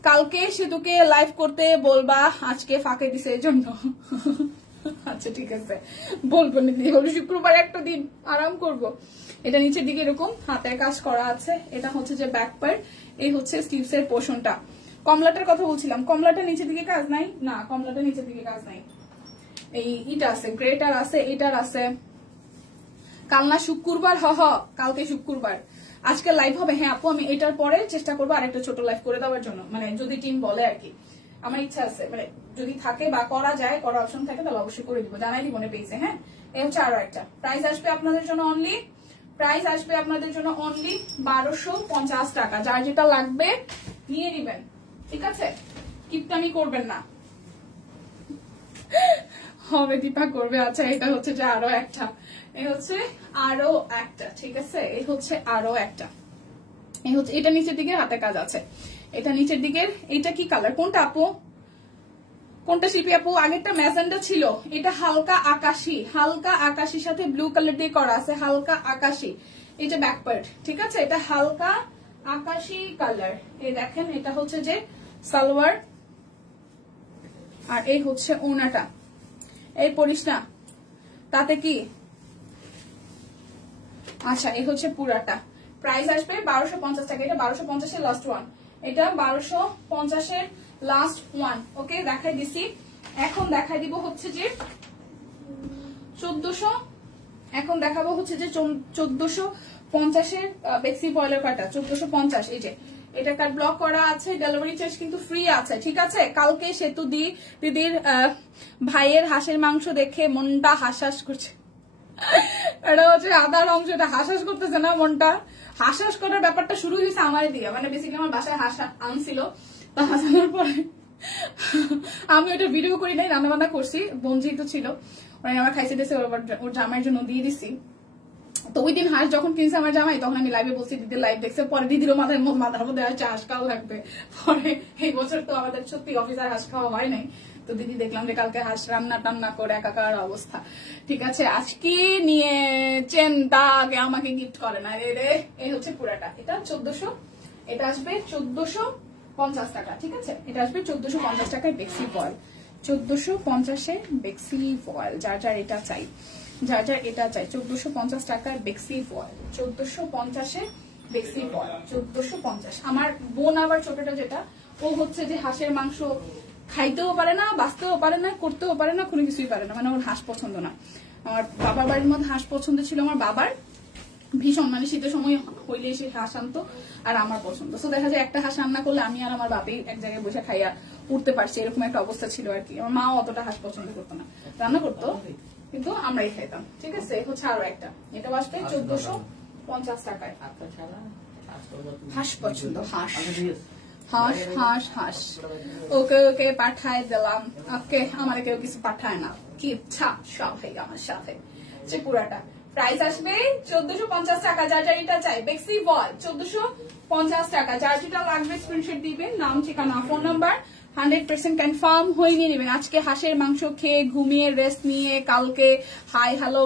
কালকে সেতুকে লাইভ করতে বলবা, আজকে ফাঁকে দিছে এই জন্য। আচ্ছা ঠিক আছে, বলবো না, হলো শুক্রবার একটা দিন আরাম করব। এটা নিচের দিকে এরকম হাতের কাজ করা আছে, এটা হচ্ছে যে ব্যাক পার্ট, এই হচ্ছে স্লিভস এর পোর্শনটা। কমলাটার কথা বলছিলাম, কমলাটা নিচের দিকে কাজ নাই, না কমলাটা নিচের দিকে কাজ নাই। এই ইটা আছে, গ্রেটার আছে, এটার আছে। কাল না শুক্রবার, হ কালকে শুক্রবার, আজকে লাইভ হবে। হ্যাঁ আপু আমি এটার পরে চেষ্টা করবো আরেকটা ছোট লাইভ করে দেওয়ার জন্য, মানে যদি টিম বলে আর কি। আমার ইচ্ছা আছে, মানে যদি থাকে বা করা যায়, করার অপশন থাকে তাহলে অবশ্যই করে দিব, জানাই দিব না পেয়েছে। হ্যাঁ, এই হচ্ছে আরো একটা। প্রাইস আসবে আপনাদের জন্য অনলি, প্রাইস আসবে আপনাদের জন্য অনলি 1250 টাকা। যার যেটা লাগবে নিয়ে নিবেন, ঠিক আছে। কিপটামি করবেন না, হবে দীপা করবে। আচ্ছা, এটা হচ্ছে যে আরো একটা, এই হচ্ছে আরো একটা, ঠিক আছে, এই হচ্ছে আরো একটা, এই হচ্ছে এটা নিচের দিকে হাতে কাজ আছে, এটা নিচের দিকের। এটা কি কালার, কোনটা আপু, কোনটা শিল্পী আপু? আগেরটা ম্যাজেন্ডা ছিল, এটা হালকা আকাশি, হালকা আকাশির সাথে ব্লু কালার দিয়ে করা আছে, হালকা আকাশি। এটা ব্যাক পার্ট, ঠিক আছে, এটা হালকা আকাশি কালার। এই দেখেন, এটা হচ্ছে যে সালোয়ার, আর এই হচ্ছে ওনাটা। এই পরিস না তাতে কি, আচ্ছা এই হচ্ছে পুরাটা। প্রাইস আসবে 1250 টাকা। এটা 1250 এর লাস্ট ওয়ান, এটা 1250 এর লাস্ট ওয়ান। ওকে, দেখাই দিছি। এখন দেখাই দিব হচ্ছে যে 1400, এখন দেখাবো হচ্ছে যে 1450 এর বেক্সি বয়লার কাটা, 1450। এই যে এটা কাট ব্লক করা আছে, ডেলিভারি চার্জ কিন্তু ফ্রি আছে, ঠিক আছে। কালকে সেতু দিদির ভাইয়ের হাঁসের মাংস দেখে মনটা হাসাস করছে, এটা হচ্ছে আদার অংশ, এটা হাসাস করতেছে না, মনটা হাসাস করার ব্যাপারটা শুরু হয়েছে আমার দিয়ে। মানে বেসিক্যালি আমার বাসায় হাঁস আনছিল, তা হাসানোর পরে আমি ওটা ভিডিও করি নাই, রান্না বান্না করছি, বোন যেহেতু ছিল ওরা আমার খাইছে দিয়েছে, ওর জামাইয়ের জন্য দিয়ে দিছি। তো ওই দিন হাঁস যখন কিনছে আমার জামাই, তখন আমি লাইভে বলছি, দিদির লাইভ দেখছে, পরে দিদিরও মাথার মধ্যে আসছে হাঁস খাওয়া লাগবে। পরে এই বছর তো আমাদের সত্যি অফিসার হাঁস খাওয়া হয় নাই, তো দিদি দেখলাম যে কালকে হাঁস রান্না টান্না করে একাকার অবস্থা, ঠিক আছে। আজকে নিয়েছেন তা আগে আমাকে গিফট করে না রে। এই হচ্ছে পুরাটা, এটা 1400, এটা আসবে 1450 টাকা, ঠিক আছে। এটা আসবে 1450 টাকায় বেক্সি ফয়েল, 1450-এ বেক্সি ফয়েল। যার যার এটা চাই, যার যার এটা চাই, 1450 টাকার বেক্সি ফয়েল, 1450-এ বেক্সি ফয়েল, 1450। আমার বোন আবার ছোটটা যেটা, ও হচ্ছে যে হাঁসের মাংস খাইতেও পারে না, বাঁচতেও পারে না, করতেও পারে না, কোনো কিছুই পারে না, মানে ওর হাঁস পছন্দ না। আমার বাবার বাড়ির মধ্যে হাঁস পছন্দ ছিল আমার বাবার ভীষণ, মানে শীতের সময় হইলে সে হাঁস আনতো, আর আমার পছন্দ। তো দেখা যায় একটা হাঁস রান্না করলে আমি আর আমার বাপি এক জায়গায় বসে খাইয়া উঠতে পারছি, এরকম একটা অবস্থা ছিল আর কি। আমার মাও অতটা হাঁস পছন্দ করতো না, রান্না করতো কিন্তু আমরাই খাইতাম, ঠিক আছে। হচ্ছে আরো একটা, এটা আসবে 1450 টাকায়। হাঁস পছন্দ, হাঁস হাঁস হাঁস হাঁস। ওকে ওকে পাঠায় দিলাম, ওকে আমার কেউ কিছু পাঠায় না, কি ইচ্ছা সব হয়ে আমার সাথে। যে পুরাটা প্রাইস আসবে 1450 টাকা। যার যার এটা চাই, বেক্সি বল 1450 টাকা। যার যেটা লাগবে স্ক্রিনশট দিবেন, নাম ঠিকানা ফোন নাম্বার 100% কনফার্ম হয়ে নিয়ে নেবেন। আজকে হাঁসের মাংস খেয়ে ঘুমিয়ে রেস্ট নিয়ে কালকে হাই হ্যালো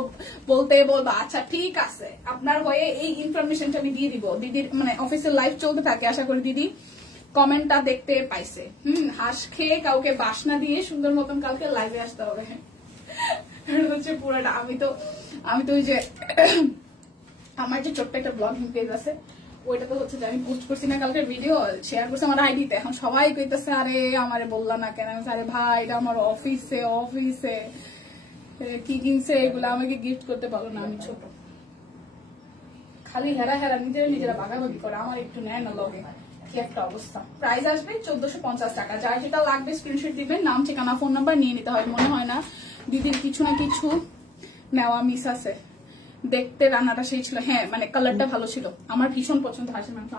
বলতে বলবা, আচ্ছা ঠিক আছে, আপনার হয়ে এই ইনফরমেশনটা আমি দিয়ে দিব। দিদির মানে অফিসের লাইফ চলতে থাকে, আশা করি দিদি কমেন্টটা দেখতে পাইছে। হাঁস খেয়ে কাউকে বাসনা দিয়ে সুন্দর মতন কালকে লাইভে আসতে হবে, হচ্ছে পুরাটা। আমি তো ওই যে আমার যে ছোট্ট একটা ব্লগিং পেজ আছে, ওইটা তো হচ্ছে যে আমি পোস্ট করছি না কালকে ভিডিও, শেয়ার করছি আমার আইডিতে। এখন সবাই কইতেছে আরে আমারে বললা না কেন, আরে ভাই এটা আমার অফিসে কি কিনছে এগুলো আমাকে গিফট করতে পারো না, আমি ছোট, খালি হেরা নিজেরা ভাগাভাগি করে, আমার একটু নেয় না লগে, কি একটা অবস্থা। প্রাইস আসবে 1450 টাকা। যার যেটা লাগবে স্ক্রিনশট দিবেন, নাম ঠিকানা ফোন নাম্বার নিয়ে নিতে হয়। মনে হয় না দিদির কিছু না কিছু নেওয়া মিস আছে। দেখতে রান্নাটা সেই ছিল, হ্যাঁ মানে কালারটা ভালো ছিল, আমার ভীষণ পছন্দ হাঁসের মাংস,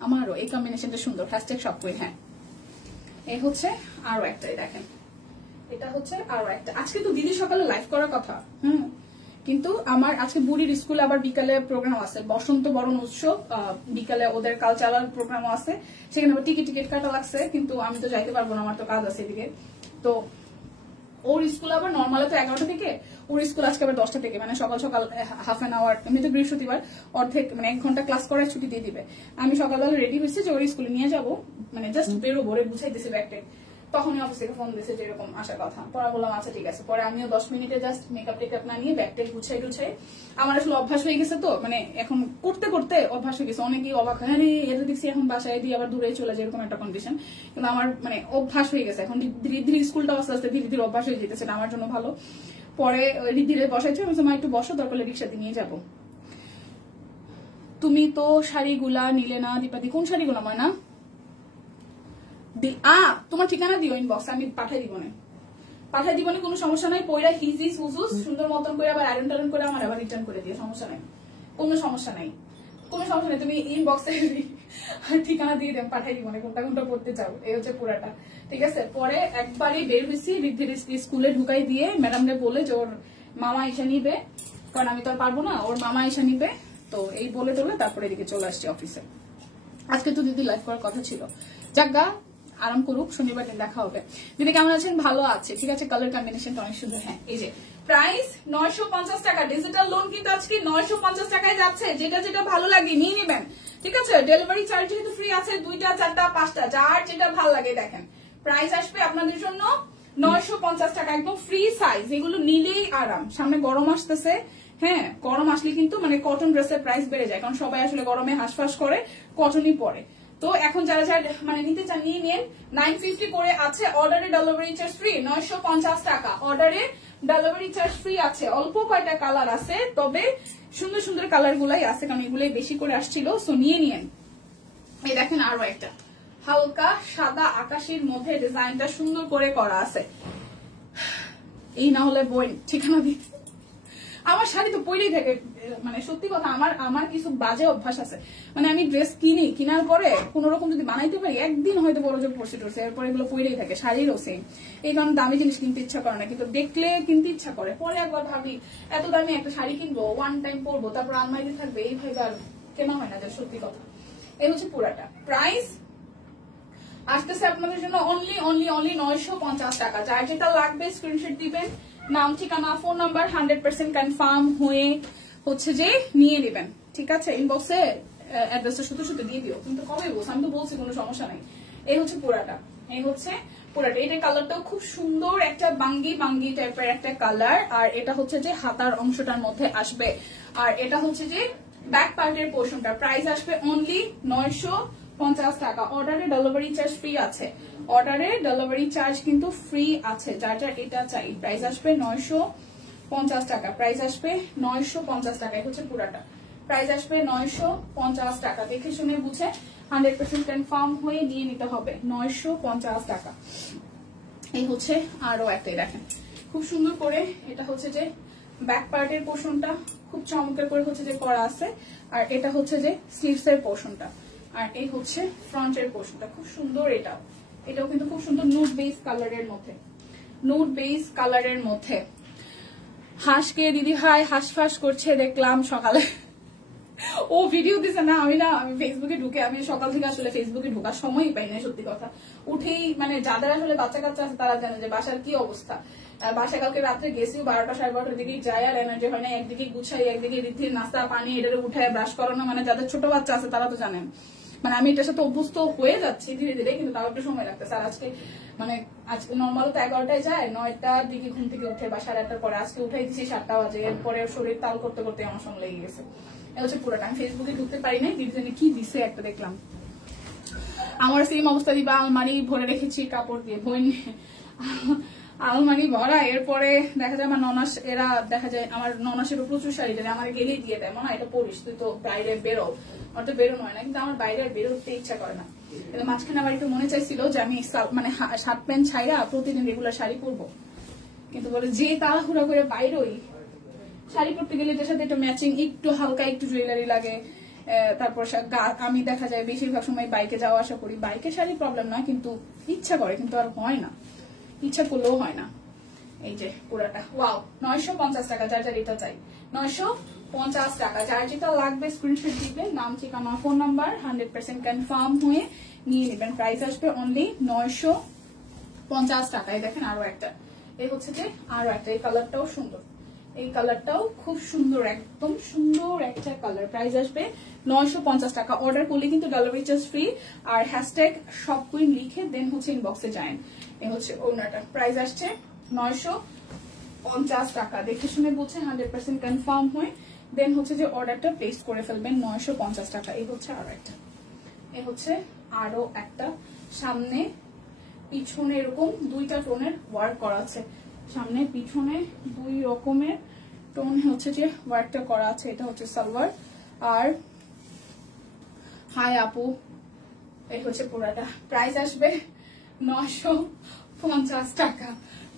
আমারও এই কম্বিনেশনটা সুন্দর। হ্যাশট্যাগ সবকই। হ্যাঁ এই হচ্ছে আরো একটা, দেখেন এটা হচ্ছে আরো একটা। আজকে তো দিদি সকালে লাইভ করার কথা, কিন্তু আমার আজকে বুড়ির স্কুলে আবার বিকালে প্রোগ্রাম আছে, বসন্ত বরণ উৎসব, বিকালে ওদের কালচারাল প্রোগ্রাম আছে, সেখানে আবার টিকিট কাটা লাগছে, কিন্তু আমি তো যাইতে পারবো না, আমার তো কাজ আছে এদিকে। তো ওর স্কুল আবার নর্মালে তো 11টা থেকে, ওর স্কুল আজকে আবার 10টা থেকে, মানে সকাল হাফ অ্যান আওয়ার, এমনিতে বৃহস্পতিবার অর্ধেক মানে 1 ঘন্টা ক্লাস করে ছুটি দিয়ে দিবে। আমি সকালবেলা রেডি হয়েছি যে ওর স্কুলে নিয়ে যাবো, মানে জাস্ট বেরোবো, ওরে বুঝাই দিছে ব্যাগটে, তখনই অফিস থেকে ফোন দিয়েছে যে এরকম আসার কথা। পরে বললাম আচ্ছা ঠিক আছে। পরে আমিও 10 মিনিটে জাস্ট মেকআপ টেকআপ না নিয়ে ব্যাগটাই গুছাই আমার আসলে অভ্যাস হয়ে গেছে, তো মানে এখন করতে করতে অভ্যাস হয়ে গেছে। অনেকেই অবাক হয়, আরে এটা দেখছি এখন বাসায় দিয়ে আবার দূরে চলে যায়, এরকম একটা কন্ডিশন। কিন্তু আমার মানে অভ্যাস হয়ে গেছে, এখন ধীরে ধীরে স্কুলটা আস্তে আস্তে ধীরে ধীরে অভ্যাস হয়ে যেতেছে, আমার জন্য ভালো। পরে ধীরে বসাইছে, মা একটু বসো, দরকার রিক্সাতে নিয়ে যাবো। তুমি তো শাড়িগুলা নিলে না দীপাদি? কোন শাড়িগুলা ময়না? তোমার ঠিকানা দিও ইনবক্স, আমি পাঠাই দিব না, কোনো সমস্যা নাই। পয়রা হিজিস হুজুস সুন্দর মতন করে আবার আয়রন টায়রন করে আমার আবার রিটার্ন করে দিও, সমস্যা নাই, কোনো সমস্যা নাই। তুমি ইনবক্সে ঠিকানা দিয়ে দেন, পাঠাই দিব, কোনটা কোনটা পড়তে চাও। এই হচ্ছে পুরাটা, ঠিক আছে। পরে একবারই বের হয়েছি, রিদ্ধির স্কুলে ঢুকাই দিয়ে ম্যাডামরে বলে যে ওর মামা এসে নিবে, কারণ আমি তো আর পারবো না, ওর মামা এসে নিবে। তো এই বলে তোলে তারপরে এদিকে চলে আসছি অফিসে। আজকে তো দিদি লাইভ করার কথা ছিল, যাজ্ঞা আরাম করুক, শনিবার দিন দেখা হবে। দিদি কেমন আছেন? ভালো আছে, ঠিক আছে। কালার কম্বিনেশনটা অনেক সুন্দর। হ্যাঁ, এই যে প্রাইস 950 টাকা, ডিজিটাল লোন কিন্তু আজকে 950 টাকায় যাচ্ছে। যেটা যেটা ভালো লাগে নিয়ে নেবেন, ঠিক আছে। ডেলিভারি চার্জ যেহেতু ফ্রি আছে, 2টা 4টা 5টা যার যেটা ভালো লাগে দেখেন। প্রাইস আসবে আপনাদের জন্য 950 টাকা, একদম ফ্রি সাইজ। এগুলো নিলেই আরাম। সামনে গরম আসতেছে, হ্যাঁ, গরম আসলে কিন্তু মানে কটন ড্রেসের প্রাইস বেড়ে যায়, কারণ সবাই আসলে গরমে হাঁসফাঁস করে, কটনই পরে। তো এখন যারা যারা মানে নিতে চান নিয়ে নিন। 950 করে আছে, অর্ডারে ডেলিভারি চার্জ ফ্রি। 950 টাকা, অর্ডারে ডেলিভারি চার্জ ফ্রি আছে। অল্প কয়টা কালার আছে, তবে সুন্দর সুন্দর কালার গুলাই আছে, কারণ এগুলাই বেশি করে আসছিল। সো নিয়ে নিন। এই দেখেন আরো একটা হালকা সাদা আকাশের মধ্যে ডিজাইনটা সুন্দর করে করা আছে। এই না হলে বই ঠিকানা দিতে, আমার শাড়ি তো পরেই থাকে। মানে সত্যি কথা, আমার কিছু বাজে অভ্যাস আছে। মানে আমি ড্রেস কিনি, কেনার পরে কোন রকম যদি বানাইতে পারি, একদিন হয়তো বড় জোর পড়ছে টরছে, এরপর এগুলো পরেই থাকে। শাড়িরও সেম। এই কারণে দামি জিনিস কিনতে ইচ্ছা করে না, কিন্তু দেখলে কিনতে ইচ্ছা করে। পরে একবার ভাবি এত দামি একটা শাড়ি কিনবো, ওয়ান টাইম পরবো, তারপর আলমারিতে থাকবে, এইভাবে আর কেনা হয় না, যে সত্যি কথা। এই হচ্ছে পুরাটা প্রাইস আসতেছে আপনাদের জন্য অনলি 950 টাকা। যার যেটা লাগবে স্ক্রিনশট দিবেন, নাম ঠিকানা ফোন নাম্বার 100% কনফার্ম হয়ে হচ্ছে যে নিয়ে নেবেন, ঠিক আছে। ইনবক্সে অ্যাড্রেসটা শুধু শুধু দিয়ে দিও, কিন্তু কবে বলছো, আমি তো বলছি কোনো সমস্যা নাই। এই হচ্ছে পুরাটা, এই হচ্ছে পুরাটা। এটা কালারটাও খুব সুন্দর, একটা বাঙ্গি বাঙ্গি টাইপের একটা কালার। আর এটা হচ্ছে যে হাতার অংশটার মধ্যে আসবে, আর এটা হচ্ছে যে ব্যাক পার্টের পোর্শনটা। প্রাইস আসবে অনলি 950 টাকা। অর্ডারে ডেলিভারি চার্জ ফ্রি আছে, অর্ডারে ডেলিভারি চার্জ কিন্তু ফ্রি আছে। যার যার এটা চাই, প্রাইস আসবে 950 টাকা, প্রাইস আসবে 950 টাকা। এই হচ্ছে পুরাটা, প্রাইস আসবে 950 টাকা। দেখে শুনে বুঝে 100% কনফার্ম হয়ে নিয়ে নিতে হবে। 950 টাকা। এই হচ্ছে আরো একটাই দেখেন, খুব সুন্দর করে। এটা হচ্ছে যে ব্যাক পার্টের পোর্শনটা খুব চমৎকার করে হচ্ছে যে করা আছে, আর এটা হচ্ছে যে স্লিভস এর পোর্শনটা, আর এই হচ্ছে ফ্রন্টের পোর্শনটা। খুব সুন্দর। এটাও কিন্তু খুব সুন্দর, নুড বেস কালারের মধ্যে, নুড বেস কালারের মধ্যে। হাঁসকে দিদি ভাই হাঁসফাঁস করছে দেখলাম সকালে, ও ভিডিও দিছে না। আমি ফেসবুকে ঢুকে, আমি সকাল থেকে আসলে ফেসবুকে ঢোকার সময়ই পাই না, সত্যি কথা। উঠেই মানে যাদের আসলে বাচ্চা কাচ্চা আছে তারা জানে যে বাসার কি অবস্থা। বাসায় কালকে রাত্রে গেছিও 12টা 12:30 দিকেই যায়, আর এনার্জি হয় না। একদিকে গুছাই, একদিকে রিদ্ধির নাস্তা পানি এটারে উঠায় ব্রাশ করানো, মানে যাদের ছোট বাচ্চা আছে তারা তো জানেন। মানে আমি এটার সাথে অভ্যস্ত হয়ে যাচ্ছি ধীরে ধীরে, কিন্তু তাও একটু সময় লাগতেছে। আর আজকে মানে আজকে নর্মাল তো 11টায় যায়, 9টার দিকে ঘুম থেকে উঠে বা 8:30টার পরে, আজকে উঠাই দিচ্ছি 7টা বাজে। এরপরে শরীর তাল করতে করতে আমার সময় লেগে গেছে। এটা হচ্ছে পুরোটা। আমি ফেসবুকে ঢুকতে পারি নাই, দিদি কি দিছে একটা দেখলাম। আমার সেম অবস্থা দিবা, আলমারি ভরে রেখেছি কাপড় দিয়ে, বই নিয়ে আলমারি ভরা। এরপরে দেখা যায় আমার ননাস, এরা দেখা যায় আমার ননাসেরও প্রচুর শাড়ি দেয়, আমার গেলেই দিয়ে দেয়, মনে হয় এটা পরিস, তুই তো বাইরে বেরো। আমার তো বেরোনো হয় না, কিন্তু আমার বাইরে আর বেরোতে ইচ্ছা করে না। কিন্তু মাঝখানে আমার একটু মনে চাইছিল যে আমি মানে শার্ট প্যান্ট ছাইরা প্রতিদিন রেগুলার শাড়ি পরবো, কিন্তু বলে যে তাড়াহুড়া করে বাইরেই শাড়ি পরতে গেলে এটার সাথে একটু ম্যাচিং, একটু হালকা একটু জুয়েলারি লাগে। তারপর আমি দেখা যায় বেশিরভাগ সময় বাইকে যাওয়া আসা করি, বাইকে শাড়ি প্রবলেম না, কিন্তু ইচ্ছা করে, কিন্তু আর হয় না, ইচ্ছা করলেও হয় না। এই যে পুরাটা, ওয়াও 950 টাকা। যার যার এটা চাই 950 টাকা। যার যেটা লাগবে স্ক্রিনশট দিবেন, নাম ঠিকানা ফোন নাম্বার 100% কনফার্ম হয়ে নিয়ে নেবেন। প্রাইস আসবে অনলি 950 টাকা। এই দেখেন আরো একটা, এই হচ্ছে যে আরো একটা, এই কালারটাও সুন্দর, এই কালারটাও খুব সুন্দর, একদম সুন্দর একটা কালার। প্রাইস আসবে 950 টাকা। অর্ডার করলে কিন্তু ডেলিভারি চার্জ ফ্রি, আর হ্যাশট্যাগ শপ কুইন লিখে দেন হচ্ছে ইনবক্সে যান। এই হচ্ছে ওনাটা, প্রাইস আসছে 950 টাকা। দেখে শুনে বুঝে 100% কনফার্ম হয়ে দেন হচ্ছে যে অর্ডারটা প্লেস করে ফেলবেন। 950 টাকা। এই হচ্ছে আরো একটা, এই হচ্ছে আরো একটা। সামনে পিছনে এরকম দুইটা টোনের ওয়ার্ক করা আছে, সামনে পিছনে 2 রকমের টোন হচ্ছে যে ওয়ার্কটা করা আছে। এটা হচ্ছে সালোয়ার, আর হাই আপু, এই হচ্ছে পুরাটা। প্রাইস আসবে 950 টাকা।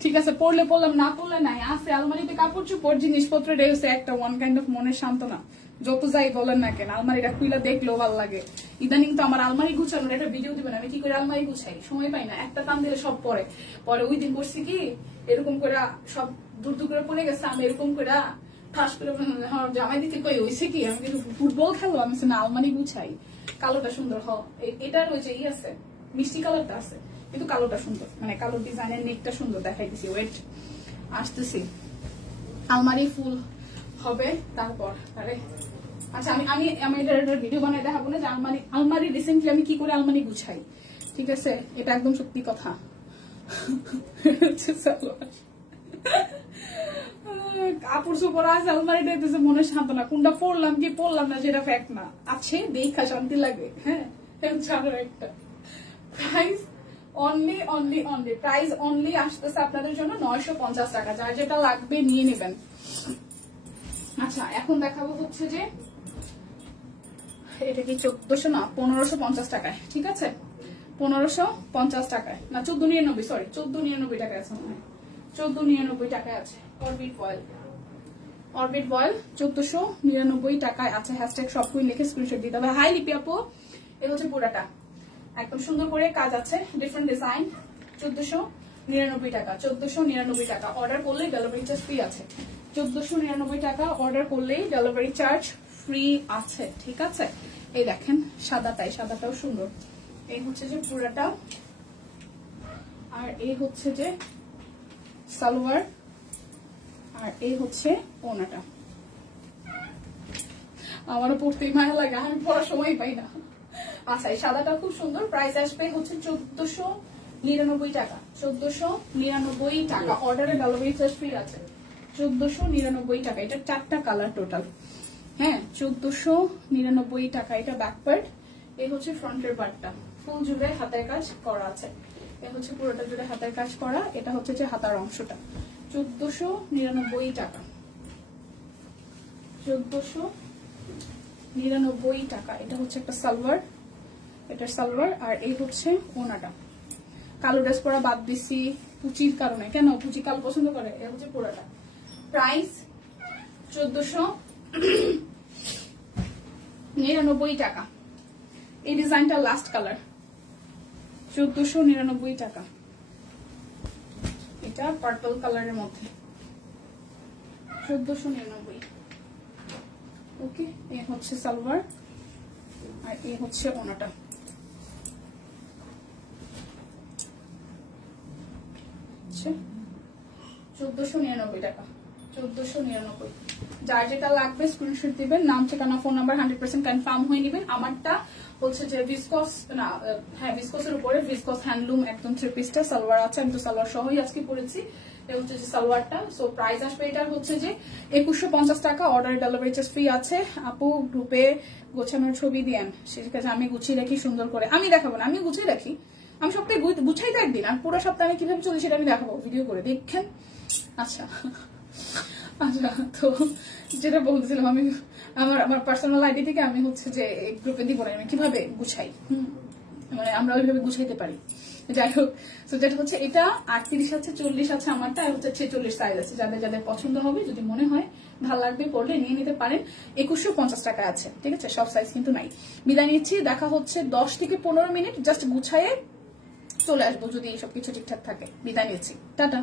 ঠিক আছে, পড়লে পড়লাম, না পড়লে নাই। আছে আলমারিতে কাপড় চোপড় জিনিসপত্র, হচ্ছে একটা ওয়ান কাইন্ড অফ মনের সান্ত্বনা। যত যাই বলেন না কেন, আলমারিটা খুলে দেখলেও ভালো লাগে। ইদানিং তো আমার আলমারি গুছানোর একটা ভিডিও দিবেন, আমি কি করে আলমারি গুছাই, সময় পাই না, একটা টান দিলে সব পরে পরে। ওই দিন করছি কি এরকম করে সব দূর দূর করে পড়ে গেছে, আমি এরকম করে ঠাস করে জামাই দিতে কই হয়েছে কি, আমি কিন্তু ফুটবল খেলো, আমি না আলমারি গুছাই। কালোটা সুন্দর এটার ওই যে ই আছে মিষ্টি কালারটা আছে, কিন্তু কালোটা সুন্দর, মানে কালো ডিজাইনের নেকটা সুন্দর দেখাই দিছি। ওয়েট আসতেছি, আলমারি ফুল হবে তারপর। আরে আচ্ছা আমি আমি এটার ভিডিও বানাই দেখাবো না যে আলমারি রিসেন্টলি আমি কি করে আলমারি গুছাই, ঠিক আছে? এটা একদম সত্যি কথা। কাপড় চোপড় আছে আলমারিটা, দিতেছে মনে শান্ত না, কোনটা পড়লাম কি পড়লাম না সেটা ফ্যাক্ট না, আছে দেখা শান্তি লাগে। হ্যাঁ একটা price only only only price only আসতেছে আপনাদের জন্য 950 টাকা, যার যেটা লাগবে নিয়ে নেবেন। আচ্ছা এখন দেখাবো হচ্ছে যে এটা কি 1400 না 1550 টাকায়, ঠিক আছে? 1550 টাকায় না 1499, সরি 1499 টাকায় আছে মনে হয়, 1499 টাকায় আছে। অরবিট বয়েল 1499 টাকায় আছে। হ্যাশট্যাগ সবকুই লিখে স্ক্রিনশট দিতে হবে। হাই লিপি আপু, এটা হচ্ছে পুরাটা একদম সুন্দর করে কাজ আছে, ডিফারেন্ট ডিজাইন, 1499 টাকা। 1499 টাকা অর্ডার করলেই ডেলিভারি চার্জ ফ্রি আছে। 1499 টাকা অর্ডার করলেই ডেলিভারি চার্জ ফ্রি আছে, ঠিক আছে? এই দেখেন সাদাটাই, সাদাটাও সুন্দর। এই হচ্ছে যে পুরাটা, আর এই হচ্ছে যে সালোয়ার, আর এই হচ্ছে ওনাটা। আমারও পড়তেই মায়া লাগে, আমি পড়ার সময় পাই না। আচ্ছা এই সাদাটা খুব সুন্দর, প্রাইস আসবে হচ্ছে 1499 টাকা। 1499 টাকা অর্ডারে ডেলিভারি চার্জ ফ্রি আছে। 1499 টাকা, এটা 4টা কালার টোটাল। হ্যাঁ 1499 টাকা। এটা ব্যাক পার্ট, এই হচ্ছে ফ্রন্টের পার্টটা, ফুল জুড়ে হাতের কাজ করা আছে। এই হচ্ছে পুরোটা জুড়ে হাতের কাজ করা, এটা হচ্ছে যে হাতার অংশটা। 1499 টাকা, 1499 টাকা। এটা হচ্ছে একটা সালোয়ার, এটার সালোয়ার, আর এই হচ্ছে ওনাটা। কালো ড্রেস পরা বাদ দিছি পুচির কারণে, কেন পুচি কালো পছন্দ করে। এটা হচ্ছে পুরোটা, প্রাইস 1499 টাকা। এই ডিজাইনটা লাস্ট কালার, 1499 টাকা। এটা পার্পল কালারের মধ্যে 1499। ওকে, এই হচ্ছে সালোয়ার, আর এই হচ্ছে ওনাটা। 1499 টাকা, 1499। যার যেটা লাগবে স্ক্রিনশট দিবেন, নাম ঠিকানা ফোন নাম্বার 100% কনফার্ম হয়ে নেবেন। আমারটা হচ্ছে যে ভিসকস না, হ্যাঁ ভিসকসের উপরে ভিসকস হ্যান্ডলুম একদম 3 পিসটা সালোয়ার আছে, আমি তো সালোয়ার সহই আজকে পরেছি। এটা হচ্ছে যে সালোয়ারটা। সো প্রাইস আসবে এটার হচ্ছে যে 2150 টাকা, অর্ডার ডেলিভারি চার্জ ফ্রি আছে। আপু গ্রুপে গোছানোর ছবি দিয়েন, সেটা আমি গুছিয়ে রাখি সুন্দর করে। আমি দেখাবো না, আমি গুছিয়ে রাখি, আমি সপ্তাহে গুছাই তো একদিন, আর পুরো সপ্তাহে আমি কিভাবে চলি সেটা আমি দেখাবো ভিডিও করে, দেখেন। আচ্ছা আচ্ছা, তো যেটা বলতেছিলাম, আমি আমার পার্সোনাল আইডি থেকে আমি হচ্ছে যে গ্রুপে দিব না, আমি কিভাবে গুছাই, মানে আমরা ওইভাবে গুছাইতে পারি। যাই হোক, তো যেটা হচ্ছে এটা 38 আছে, 40 আছে আমারটা, আর হচ্ছে 46 সাইজ আছে। যাদের যাদের পছন্দ হবে, যদি মনে হয় ভালো লাগবে পড়লে নিয়ে নিতে পারেন। 2150 টাকা আছে, ঠিক আছে? সব সাইজ কিন্তু নাই। বিদায় নিচ্ছি, দেখা হচ্ছে 10 থেকে 15 মিনিট, জাস্ট গুছায়ে চলে আসবো যদি সবকিছু ঠিকঠাক থাকে। বিদায় নিচ্ছি, টাটা।